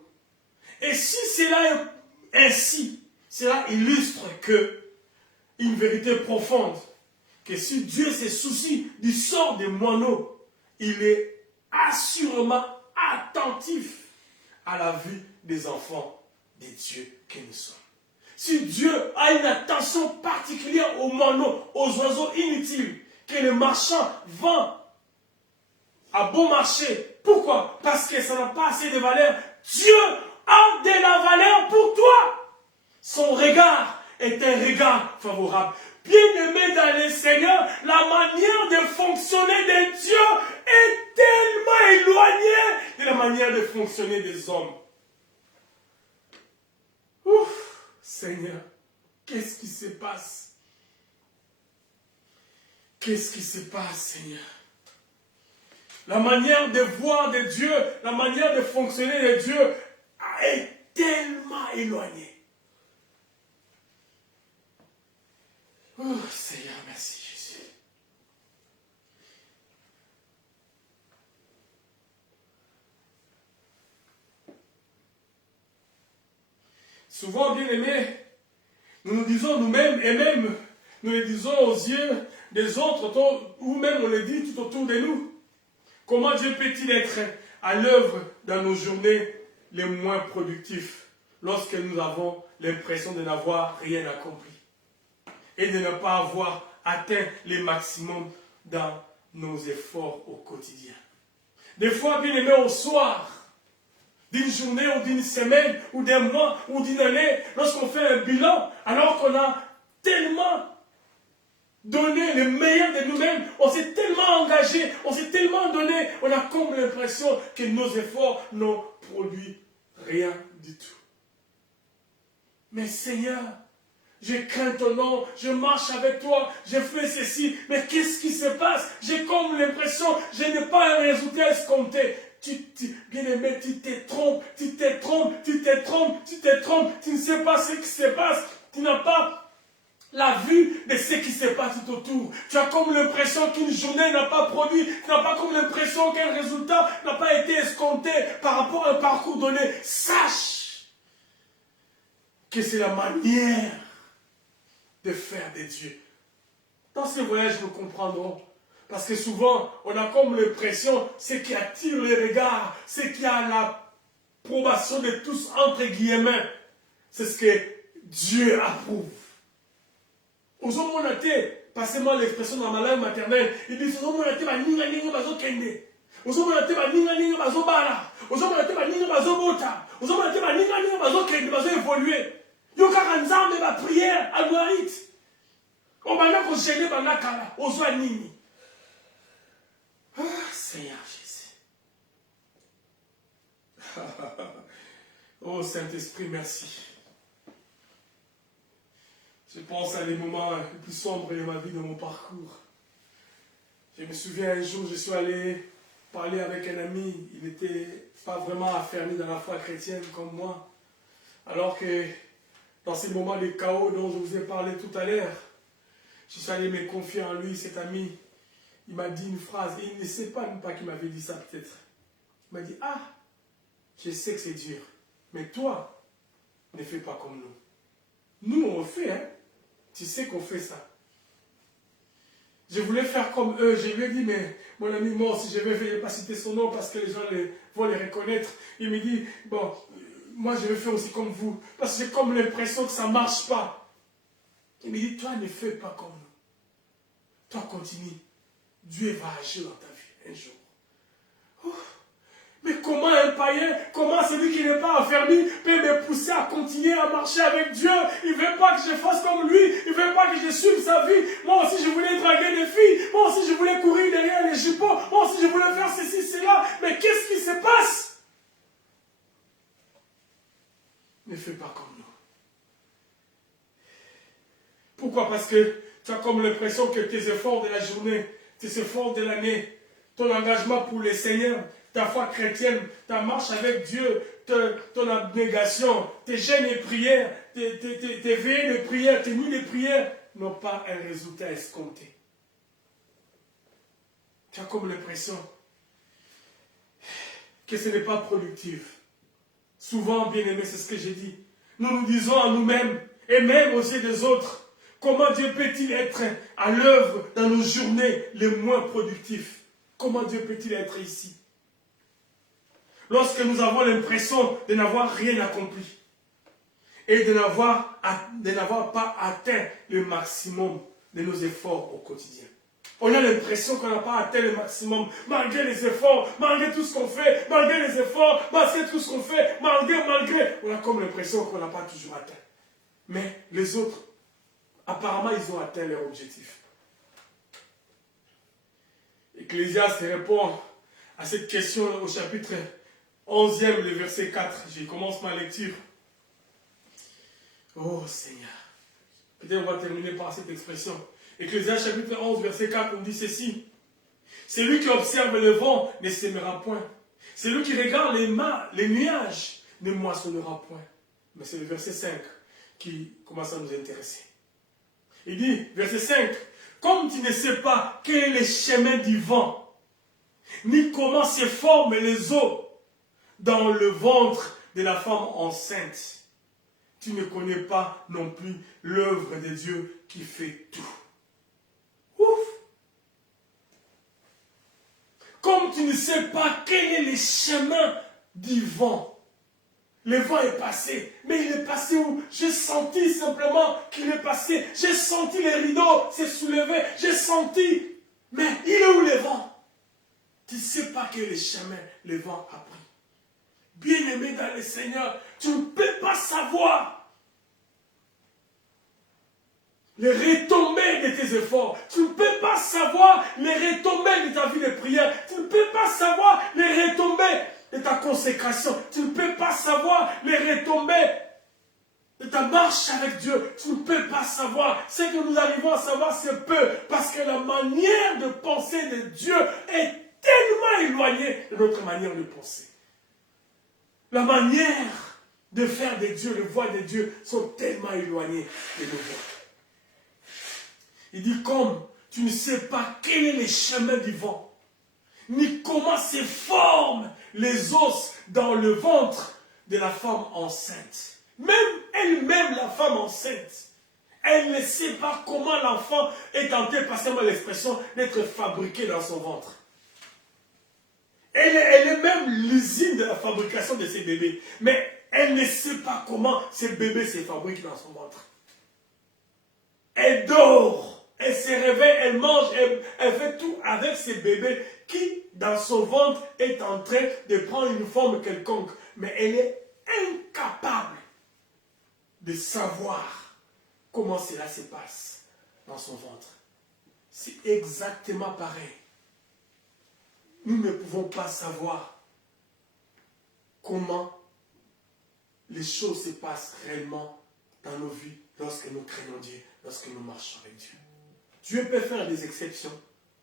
Et si cela est ainsi, cela illustre que une vérité profonde, que si Dieu se soucie du sort des moineaux, il est assurément attentif à la vie des enfants de Dieu que nous sommes. Si Dieu a une attention particulière aux moineaux, aux oiseaux inutiles, que les marchands vendent à bon marché. Pourquoi? Parce que ça n'a pas assez de valeur. Dieu a de la valeur pour toi. Son regard est un regard favorable. Bien-aimé dans le Seigneur, la manière de fonctionner de Dieu est tellement éloignée de la manière de fonctionner des hommes. Ouf. Seigneur, qu'est-ce qui se passe? Qu'est-ce qui se passe, Seigneur? La manière de voir de Dieu, la manière de fonctionner de Dieu est tellement éloignée. Oh Seigneur, merci Jésus. Souvent, bien aimés, nous nous disons nous-mêmes, et même nous le disons aux yeux des autres, ou même on le dit tout autour de nous. Comment Dieu peut-il être à l'œuvre dans nos journées les moins productives lorsque nous avons l'impression de n'avoir rien accompli et de ne pas avoir atteint le maximum dans nos efforts au quotidien? Des fois, bien aimé, au soir d'une journée ou d'une semaine ou d'un mois ou d'une année, lorsqu'on fait un bilan, alors qu'on a tellement donné le meilleur de nous-mêmes, on s'est tellement engagé, on s'est tellement donné, on a comme l'impression que nos efforts n'ont produit rien du tout. Mais Seigneur, je crains ton nom, je marche avec toi, je fais ceci, mais qu'est-ce qui se passe? J'ai comme l'impression, je n'ai pas un résultat escompté. Bien aimé, tu te trompes, tu te trompes, tu te trompes, tu te trompes, tu ne sais pas ce qui se passe, tu n'as pas la vue de ce qui se passe tout autour. Tu as comme l'impression qu'une journée n'a pas produit, tu n'as pas comme l'impression qu'un résultat n'a pas été escompté par rapport à un parcours donné. Sache que c'est la manière de faire de Dieu. Dans ce voyage, nous comprendrons. Parce que souvent, on a comme l'impression, ce qui attire les regards, ce qui a l'approbation de tous, entre guillemets, c'est ce que Dieu approuve. Aux hommes, on a été, passez-moi l'expression dans ma langue maternelle, ils disent, aux hommes, on a été, ninga ninga bazo kende. Aux hommes, on a été, ninga ninga bazo bala. Aux hommes, on a été, ninga bazo bota. Aux hommes, on a été, ninga ninga bazo kende, bazo évoluer. Yoka nzambe ba prière, algorithme. On va là qu'on gêne par la kala, aux oies nini. Ah, Seigneur Jésus. Oh Saint-Esprit, merci. Je pense à des moments les plus sombres de ma vie, de mon parcours. Je me souviens un jour, je suis allé parler avec un ami. Il n'était pas vraiment affermi dans la foi chrétienne comme moi. Alors que dans ces moments de chaos dont je vous ai parlé tout à l'heure, je suis allé me confier en lui, cet ami. Il m'a dit une phrase, et il ne sait pas même pas qu'il m'avait dit ça peut-être. Il m'a dit, ah, je sais que c'est dur, mais toi, ne fais pas comme nous. Nous, on le fait, hein. Tu sais qu'on fait ça. Je voulais faire comme eux. Je lui ai dit, mais mon ami, moi aussi, je ne vais pas citer son nom parce que les gens vont les reconnaître. Il me dit, bon, moi, je vais faire aussi comme vous. Parce que j'ai comme l'impression que ça ne marche pas. Il me dit, toi, ne fais pas comme nous. Toi, continue. Dieu va agir dans ta vie un jour. Oh. Mais comment un païen, comment celui qui n'est pas affermi peut me pousser à continuer à marcher avec Dieu? Il ne veut pas que je fasse comme lui, il ne veut pas que je suive sa vie. Moi aussi je voulais draguer des filles, moi aussi je voulais courir derrière les jupons, moi aussi je voulais faire ceci, cela. Mais qu'est-ce qui se passe? Ne fais pas comme nous. Pourquoi? Parce que tu as comme l'impression que tes efforts de la journée, tes efforts de l'année, ton engagement pour le Seigneur, ta foi chrétienne, ta marche avec Dieu, ton abnégation, tes jeûnes et prières, tes veillées de prière, tes nuits de prière n'ont pas un résultat escompté. Tu as comme l'impression que ce n'est pas productif. Souvent, bien aimé, c'est ce que j'ai dit. Nous nous disons à nous-mêmes, et même aux yeux des autres, comment Dieu peut-il être à l'œuvre dans nos journées les moins productives? Comment Dieu peut-il être ici? Lorsque nous avons l'impression de n'avoir rien accompli et de n'avoir pas atteint le maximum de nos efforts au quotidien. On a l'impression qu'on n'a pas atteint le maximum, malgré les efforts, malgré tout ce qu'on fait, malgré les efforts, malgré tout ce qu'on fait, malgré. On a comme l'impression qu'on n'a pas toujours atteint. Mais les autres, apparemment, ils ont atteint leur objectif. Ecclésiaste répond à cette question au chapitre 11e, le verset 4. Je commence ma lecture. Oh Seigneur. Peut-être on va terminer par cette expression. Ecclésiaste chapitre 11, verset 4, on dit ceci. Celui qui observe le vent ne sèmera point. Celui qui regarde les nuages ne moissonnera point. Mais c'est le verset 5 qui commence à nous intéresser. Il dit, verset 5, comme tu ne sais pas quel est le chemin du vent, ni comment se forment les eaux dans le ventre de la femme enceinte, tu ne connais pas non plus l'œuvre de Dieu qui fait tout. Ouf! Comme tu ne sais pas quel est le chemin du vent. Le vent est passé. Mais il est passé où? J'ai senti simplement qu'il est passé. J'ai senti les rideaux se soulever. J'ai senti. Mais il est où le vent? Tu ne sais pas quel est le chemin le vent a pris. Bien-aimé dans le Seigneur, tu ne peux pas savoir les retombées de tes efforts. Tu ne peux pas savoir les retombées de ta vie de prière. Tu ne peux pas savoir les retombées de ta consécration. Tu ne peux pas savoir les retombées de ta marche avec Dieu. Tu ne peux pas savoir. Ce que nous arrivons à savoir, c'est peu. Parce que la manière de penser de Dieu est tellement éloignée de notre manière de penser. La manière de faire de Dieu, les voies de Dieu sont tellement éloignées de nos voies. Il dit, comme tu ne sais pas quel est le chemin du vent, ni comment se forment les os dans le ventre de la femme enceinte. Même elle-même, la femme enceinte, elle ne sait pas comment l'enfant est tenté, passez-moi l'expression, d'être fabriqué dans son ventre. Elle est même l'usine de la fabrication de ces bébés. Mais elle ne sait pas comment ces bébés se fabriquent dans son ventre. Elle dort, elle se réveille, elle mange, elle fait tout avec ces bébés qui, dans son ventre, est en train de prendre une forme quelconque. Mais elle est incapable de savoir comment cela se passe dans son ventre. C'est exactement pareil. Nous ne pouvons pas savoir comment les choses se passent réellement dans nos vies lorsque nous craignons Dieu, lorsque nous marchons avec Dieu. Dieu peut faire des exceptions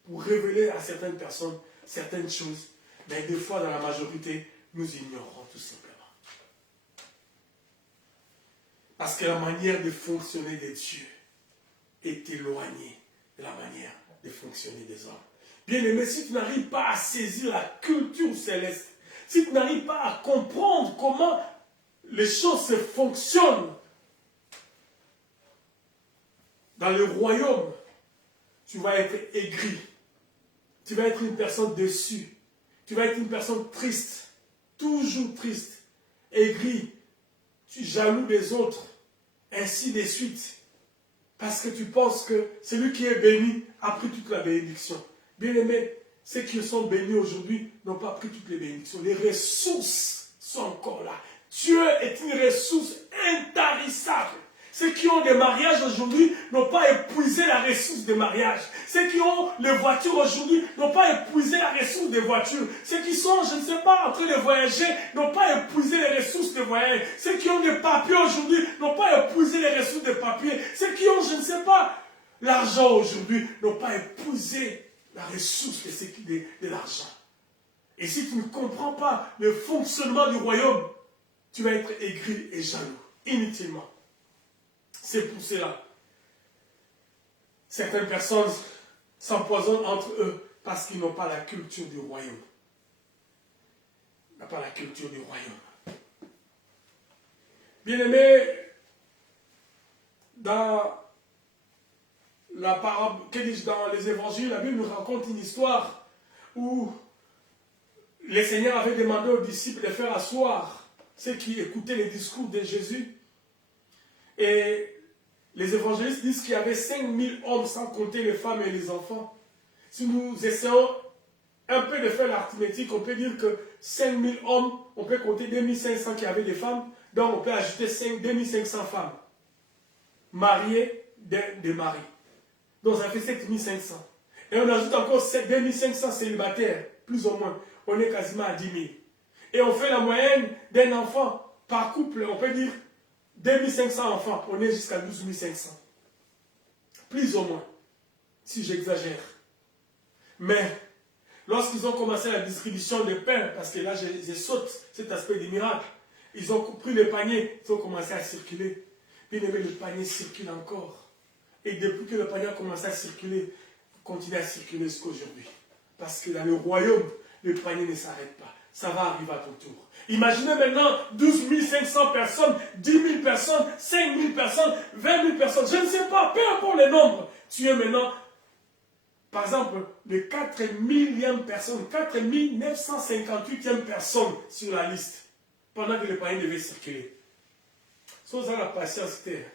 pour révéler à certaines personnes certaines choses, mais des fois, dans la majorité, nous ignorons tout simplement. Parce que la manière de fonctionner de Dieu est éloignée de la manière de fonctionner des hommes. Bien-aimé, si tu n'arrives pas à saisir la culture céleste, si tu n'arrives pas à comprendre comment les choses se fonctionnent dans le royaume, tu vas être aigri. Tu vas être une personne déçue. Tu vas être une personne triste. Toujours triste. Aigri. Tu jaloux des autres. Ainsi de suite. Parce que tu penses que celui qui est béni a pris toute la bénédiction. Bien-aimés, ceux qui sont bénis aujourd'hui n'ont pas pris toutes les bénédictions. Les ressources sont encore là. Dieu est une ressource intarissable. Ceux qui ont des mariages aujourd'hui n'ont pas épuisé la ressource des mariages. Ceux qui ont les voitures aujourd'hui n'ont pas épuisé la ressource des voitures. Ceux qui sont, je ne sais pas, en train de voyager n'ont pas épuisé les ressources de voyage. Ceux qui ont des papiers aujourd'hui n'ont pas épuisé les ressources des papiers. Ceux qui ont, je ne sais pas, l'argent aujourd'hui n'ont pas épuisé la ressource de l'argent. Et si tu ne comprends pas le fonctionnement du royaume, tu vas être aigri et jaloux, inutilement. C'est pour cela. Certaines personnes s'empoisonnent entre eux parce qu'ils n'ont pas la culture du royaume. Ils n'ont pas la culture du royaume. Bien-aimés, dans la parabole, dans les évangiles, la Bible nous raconte une histoire où le Seigneur avait demandé aux disciples de faire asseoir ceux qui écoutaient les discours de Jésus. Et les évangélistes disent qu'il y avait 5000 hommes sans compter les femmes et les enfants. Si nous essayons un peu de faire l'arithmétique, on peut dire que 5000 hommes, on peut compter 2500 qui avaient des femmes, donc on peut ajouter 2500 femmes mariées des maris. Donc ça fait 7500. Et on ajoute encore 2500 célibataires, plus ou moins. On est quasiment à 10 000. Et on fait la moyenne d'un enfant par couple, on peut dire 2500 enfants, on est jusqu'à 12 500. Plus ou moins, si j'exagère. Mais, lorsqu'ils ont commencé la distribution de pain, parce que là, je saute cet aspect des miracles, ils ont pris le panier, ils ont commencé à circuler. Bien aimé, le panier circule encore. Et depuis que le panier a commencé à circuler, continue à circuler jusqu'à aujourd'hui. Parce que dans le royaume, le panier ne s'arrête pas. Ça va arriver à ton tour. Imaginez maintenant 12 500 personnes, 10 000 personnes, 5 000 personnes, 20 000 personnes. Je ne sais pas, peu importe le nombre. Tu es maintenant, par exemple, le 4 000e personne, 4 958e personne sur la liste. Pendant que le panier devait circuler. C'est ça la patience. C'est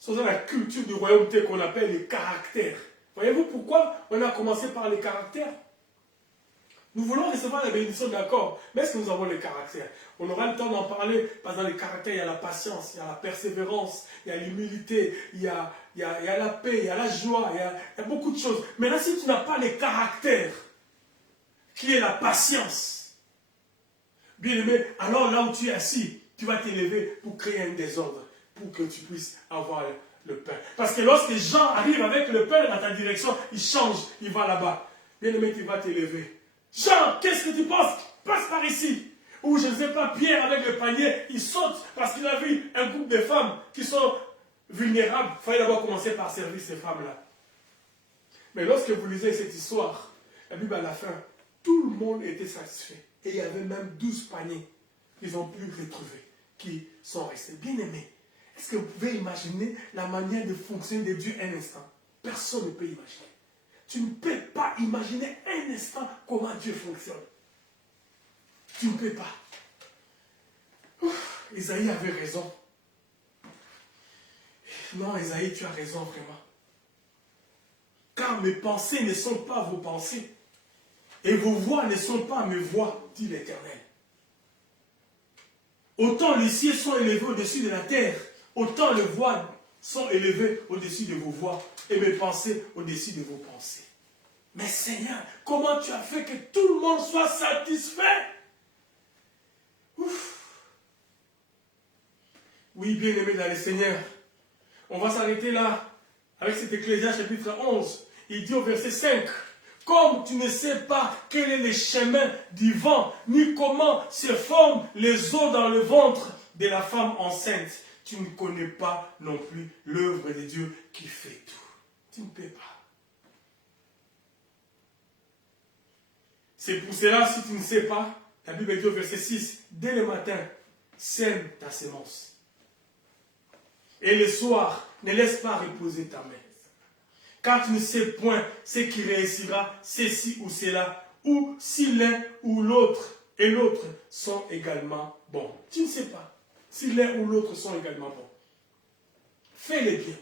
ça la culture du royaume qu'on appelle les caractères. Voyez-vous pourquoi on a commencé par les caractères? Nous voulons recevoir la bénédiction, d'accord, mais est-ce que nous avons les caractères? On aura le temps d'en parler, parce que dans les caractères, il y a la patience, il y a la persévérance, il y a l'humilité, il y a la paix, il y a la joie, il y a beaucoup de choses. Maintenant, si tu n'as pas les caractères, qui est la patience, bien aimé, alors là où tu es assis, tu vas t'élever pour créer un désordre, pour que tu puisses avoir le pain. Parce que lorsque Jean arrive avec le pain dans ta direction, il change, il va là-bas. Bien aimé, tu vas t'élever. Jean, qu'est-ce que tu penses? Passe par ici. Ou je ne sais pas, Pierre avec le panier, il saute parce qu'il a vu un groupe de femmes qui sont vulnérables. Il fallait d'abord commencer par servir ces femmes-là. Mais lorsque vous lisez cette histoire, la Bible à la fin, tout le monde était satisfait. Et il y avait même 12 paniers qu'ils ont pu retrouver, qui sont restés. Bien aimés, est-ce que vous pouvez imaginer la manière de fonctionner de Dieu un instant? Personne ne peut imaginer. Tu ne peux pas imaginer un instant comment Dieu fonctionne. Tu ne peux pas. Isaïe avait raison. Non, Isaïe, tu as raison vraiment. Car mes pensées ne sont pas vos pensées. Et vos voix ne sont pas mes voix, dit l'Éternel. Autant les cieux sont élevés au-dessus de la terre, autant les voix sont élevées au-dessus de vos voix et mes pensées au-dessus de vos pensées. Mais Seigneur, comment tu as fait que tout le monde soit satisfait? Ouf. Oui, bien aimé dans le Seigneur, on va s'arrêter là avec cet Ecclésiaste chapitre 11. Il dit au verset 5, comme tu ne sais pas quel est le chemin du vent, ni comment se forment les os dans le ventre de la femme enceinte, tu ne connais pas non plus l'œuvre de Dieu qui fait tout. Tu ne peux pas. C'est pour cela, si tu ne sais pas, la Bible dit au verset 6, dès le matin, sème ta sémence. Et le soir, ne laisse pas reposer ta main. Car tu ne sais point ce qui réussira, ceci ou cela, ou si l'un ou l'autre et l'autre sont également bons. Tu ne sais pas si l'un ou l'autre sont également bons. Fais les biens.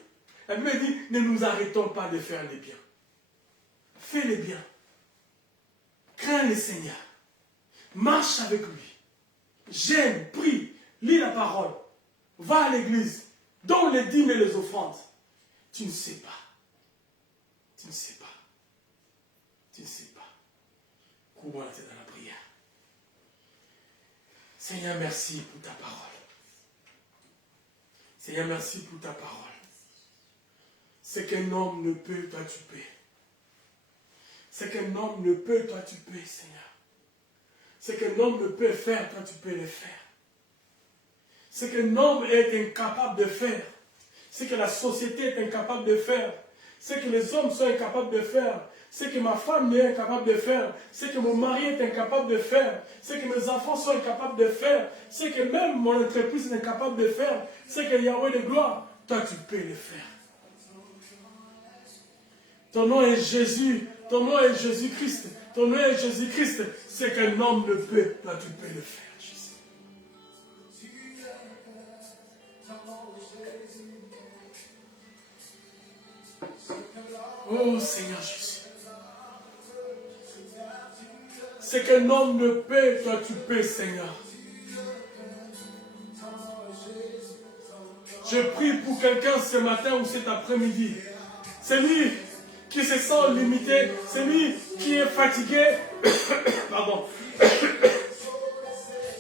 La Bible dit, ne nous arrêtons pas de faire les biens. Fais les biens. Crains le Seigneur. Marche avec lui. J'aime, prie, lis la parole. Va à l'église. Donne les dîmes et les offrandes. Tu ne sais pas. Tu ne sais pas. Tu ne sais pas. Courons la tête dans la prière. Seigneur, merci pour ta parole. Seigneur, merci pour ta parole. Ce qu'un homme ne peut, toi tu peux. Ce qu'un homme ne peut, toi tu peux, Seigneur. Ce qu'un homme ne peut faire, toi tu peux le faire. Ce qu'un homme est incapable de faire, ce que la société est incapable de faire, ce que les hommes sont incapables de faire, ce que ma femme est incapable de faire, ce que mon mari est incapable de faire, ce que mes enfants sont incapables de faire, ce que même mon entreprise est incapable de faire, ce que Yahweh de gloire, toi tu peux le faire. Ton nom est Jésus, ton nom est Jésus-Christ, ton nom est Jésus-Christ, ce qu'un homme ne peut, toi tu peux le faire, Jésus. Oh Seigneur Jésus. Ce qu'un homme ne peut, toi tu peux, Seigneur. Je prie pour quelqu'un ce matin ou cet après-midi. C'est lui qui se sent limité, c'est lui qui est fatigué, pardon,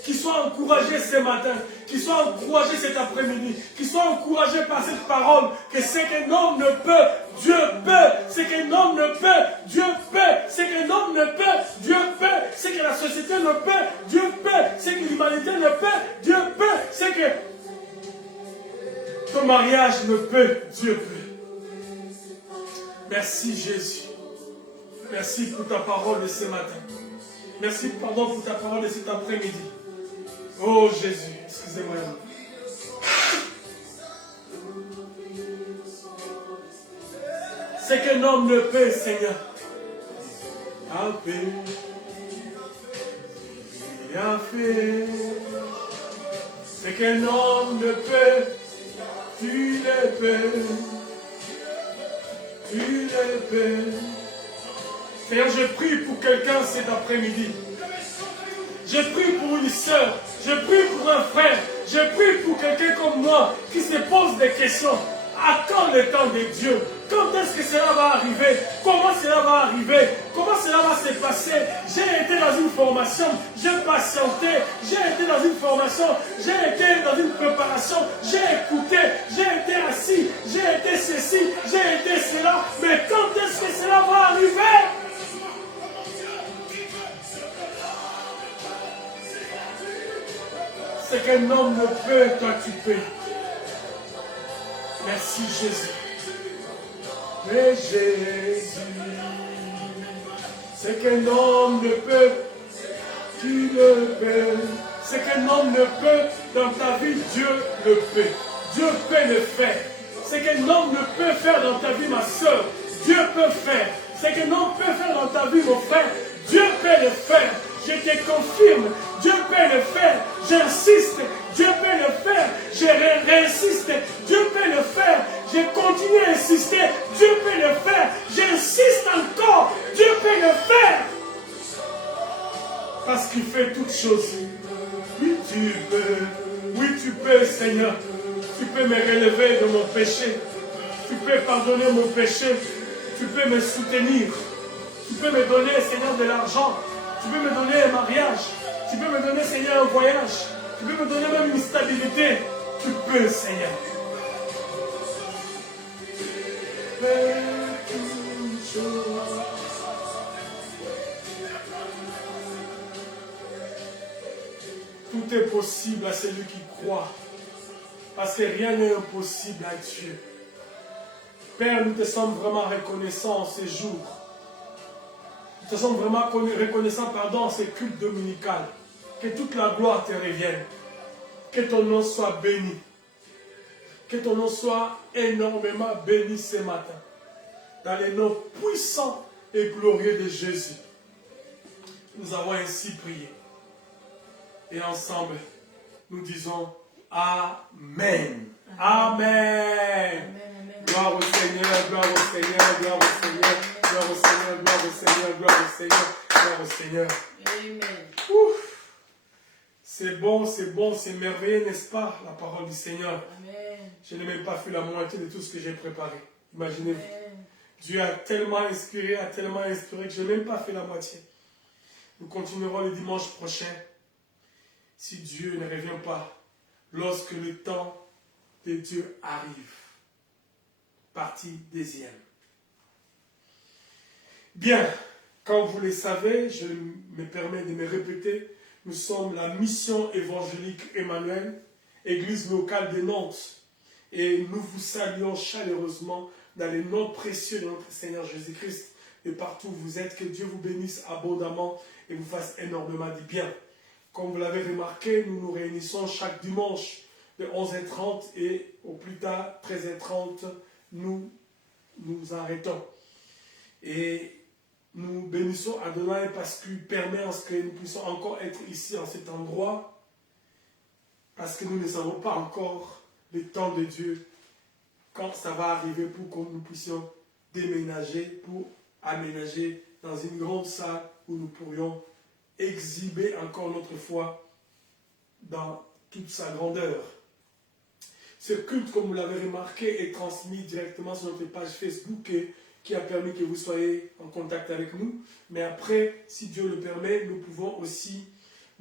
qui soient encouragés ce matin, qui soient encouragés cet après-midi, qui soient encouragés par cette parole, que ce qu'un homme ne peut, Dieu peut. Ce qu'un homme ne peut, Dieu peut. Ce qu'un homme ne peut, Dieu peut. Ce que la société ne peut, Dieu peut. Ce que l'humanité ne peut, Dieu peut. Ce que ton mariage ne peut, Dieu peut. Merci Jésus. Merci pour ta parole de ce matin. Merci, pardon, pour ta parole de cet après-midi. Oh Jésus, excusez-moi. C'est qu'un homme ne peut, Seigneur. A fait. Il a fait. C'est qu'un homme ne peut. Tu le peux. Tu le peux. Seigneur, je prie pour quelqu'un cet après-midi. Je prie pour une soeur. Je prie pour un frère. Je prie pour quelqu'un comme moi qui se pose des questions. À quand le temps de Dieu? Quand est-ce que cela va arriver? Comment cela va arriver? Comment cela va se passer? J'ai été dans une formation, j'ai patienté, j'ai été dans une formation, j'ai été dans une préparation, j'ai écouté, j'ai été assis, j'ai été ceci, j'ai été cela. Mais quand est-ce que cela va arriver? Ce qu'un homme ne peut, toi tu peux. Merci Jésus. Mais Jésus, ce qu'un homme ne peut, tu le peux. Ce qu'un homme ne peut dans ta vie, Dieu le peut. Dieu peut le faire. Ce qu'un homme ne peut faire dans ta vie, ma soeur, Dieu peut faire. Ce qu'un homme peut faire dans ta vie, mon frère, Dieu peut le faire. Je te confirme, Dieu peut le faire. J'insiste, Dieu peut le faire. Je réinsiste, Dieu peut le faire. Je continue à insister, Dieu peut le faire. J'insiste encore, Dieu peut le faire. Parce qu'il fait toutes choses. Oui, tu peux. Oui, tu peux, Seigneur. Tu peux me relever de mon péché. Tu peux pardonner mon péché. Tu peux me soutenir. Tu peux me donner, Seigneur, de l'argent. Tu peux me donner un mariage. Tu peux me donner, Seigneur, un voyage. Tu peux me donner même une stabilité. Tu peux, Seigneur. Tout est possible à celui qui croit. Parce que rien n'est impossible à Dieu. Père, nous te sommes vraiment reconnaissants en ces jours. Nous te sommes vraiment reconnaissants, en ces cultes dominicales. Que toute la gloire te revienne. Que ton nom soit béni. Que ton nom soit énormément béni ce matin. Dans les noms puissants et glorieux de Jésus. Nous avons ainsi prié. Et ensemble, nous disons Amen. Amen. Gloire au Seigneur, gloire au Seigneur, gloire au Seigneur, gloire au Seigneur, gloire au Seigneur, gloire au Seigneur, gloire au Seigneur. Amen. Ouf. C'est bon, c'est merveilleux, n'est-ce pas, la parole du Seigneur. Amen. Je n'ai même pas fait la moitié de tout ce que j'ai préparé. Imaginez-vous. Dieu a tellement inspiré que je n'ai même pas fait la moitié. Nous continuerons le dimanche prochain, si Dieu ne revient pas, lorsque le temps de Dieu arrive. Partie 2e. Bien, comme vous le savez, je me permets de me répéter, nous sommes la mission évangélique Emmanuel, église locale de Nantes. Et nous vous saluons chaleureusement dans les noms précieux de notre Seigneur Jésus-Christ. Et partout où vous êtes, que Dieu vous bénisse abondamment et vous fasse énormément de bien. Comme vous l'avez remarqué, nous nous réunissons chaque dimanche de 11h30 et au plus tard 13h30, nous arrêtons. Et nous bénissons Adonai parce qu'il permet à ce que nous puissions encore être ici en cet endroit, parce que nous ne savons pas encore le temps de Dieu, quand ça va arriver pour que nous puissions déménager, pour aménager dans une grande salle où nous pourrions exhiber encore notre foi dans toute sa grandeur. Ce culte, comme vous l'avez remarqué, est transmis directement sur notre page Facebook qui a permis que vous soyez en contact avec nous. Mais après, si Dieu le permet, nous pouvons aussi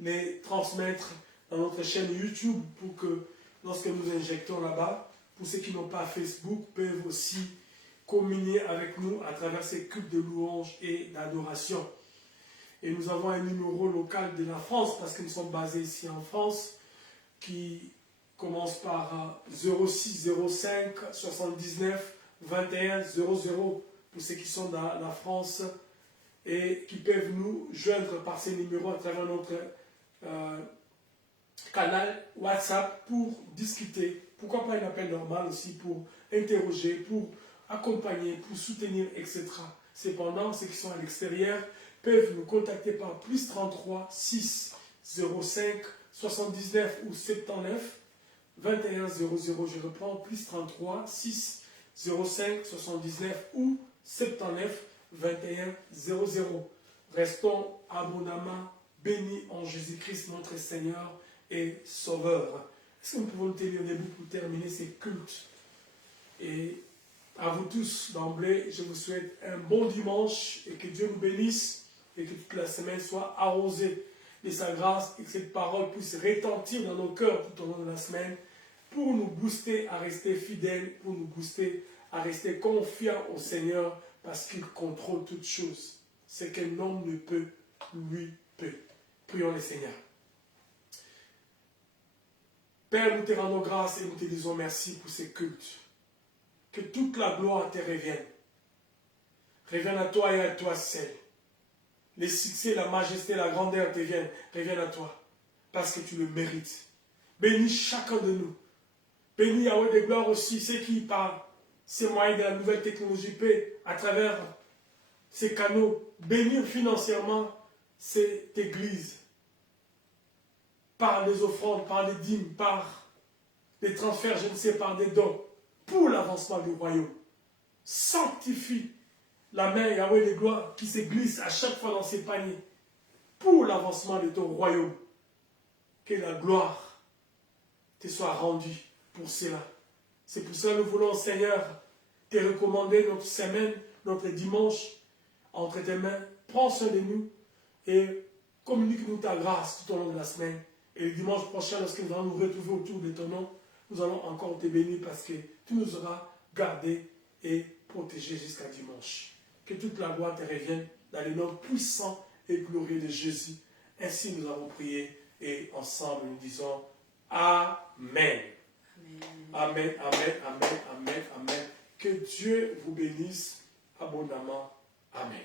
les transmettre dans notre chaîne YouTube pour que lorsque nous injectons là-bas, pour ceux qui n'ont pas Facebook, peuvent aussi communier avec nous à travers ces cultes de louange et d'adoration. Et nous avons un numéro local de la France, parce que nous sommes basés ici en France, qui commence par 06 05 79 21 00 pour ceux qui sont dans la France et qui peuvent nous joindre par ces numéros à travers notre canal WhatsApp pour discuter. Pourquoi pas un appel normal aussi pour interroger, pour accompagner, pour soutenir, etc. Cependant, ceux qui sont à l'extérieur peuvent nous contacter par plus 33 6 05 79 ou 79 21 00. Je reprends plus 33 6 05 79 ou 79 21 00. Restons abondamment bénis en Jésus-Christ, notre Seigneur et Sauveur. Est-ce que nous pouvons nous tenir debout pour terminer ces cultes? Et à vous tous, d'emblée, je vous souhaite un bon dimanche et que Dieu nous bénisse et que toute la semaine soit arrosée de sa grâce et que cette parole puisse retentir dans nos cœurs tout au long de la semaine pour nous booster à rester fidèles, pour nous booster à rester confiants au Seigneur parce qu'il contrôle toutes choses. Ce qu'un homme ne peut, lui peut. Prions le Seigneur. Père, nous te rendons grâce et nous te disons merci pour ces cultes. Que toute la gloire te revienne. Revienne à toi et à toi seul. Les succès, la majesté, la grandeur te reviennent à toi. Parce que tu le mérites. Bénis chacun de nous. Bénis Yahweh de gloire aussi ceux qui, par ces moyens de la nouvelle technologie, paient à travers ces canaux, bénir financièrement cette église. Par des offrandes, par des dîmes, par des transferts, je ne sais, par des dons. Pour l'avancement du royaume. Sanctifie la main Yahweh de gloire qui se glisse à chaque fois dans ses paniers. Pour l'avancement de ton royaume. Que la gloire te soit rendue pour cela. C'est pour cela que nous voulons, Seigneur, te recommander notre semaine, notre dimanche, entre tes mains. Prends soin de nous et communique-nous ta grâce tout au long de la semaine. Et le dimanche prochain, lorsque nous allons nous retrouver autour de ton nom, nous allons encore te bénir parce que tu nous auras gardés et protégés jusqu'à dimanche. Que toute la gloire te revienne dans le nom puissant et glorieux de Jésus. Ainsi nous avons prié et ensemble nous disons Amen. Amen, amen, amen, amen, amen. Que Dieu vous bénisse abondamment. Amen.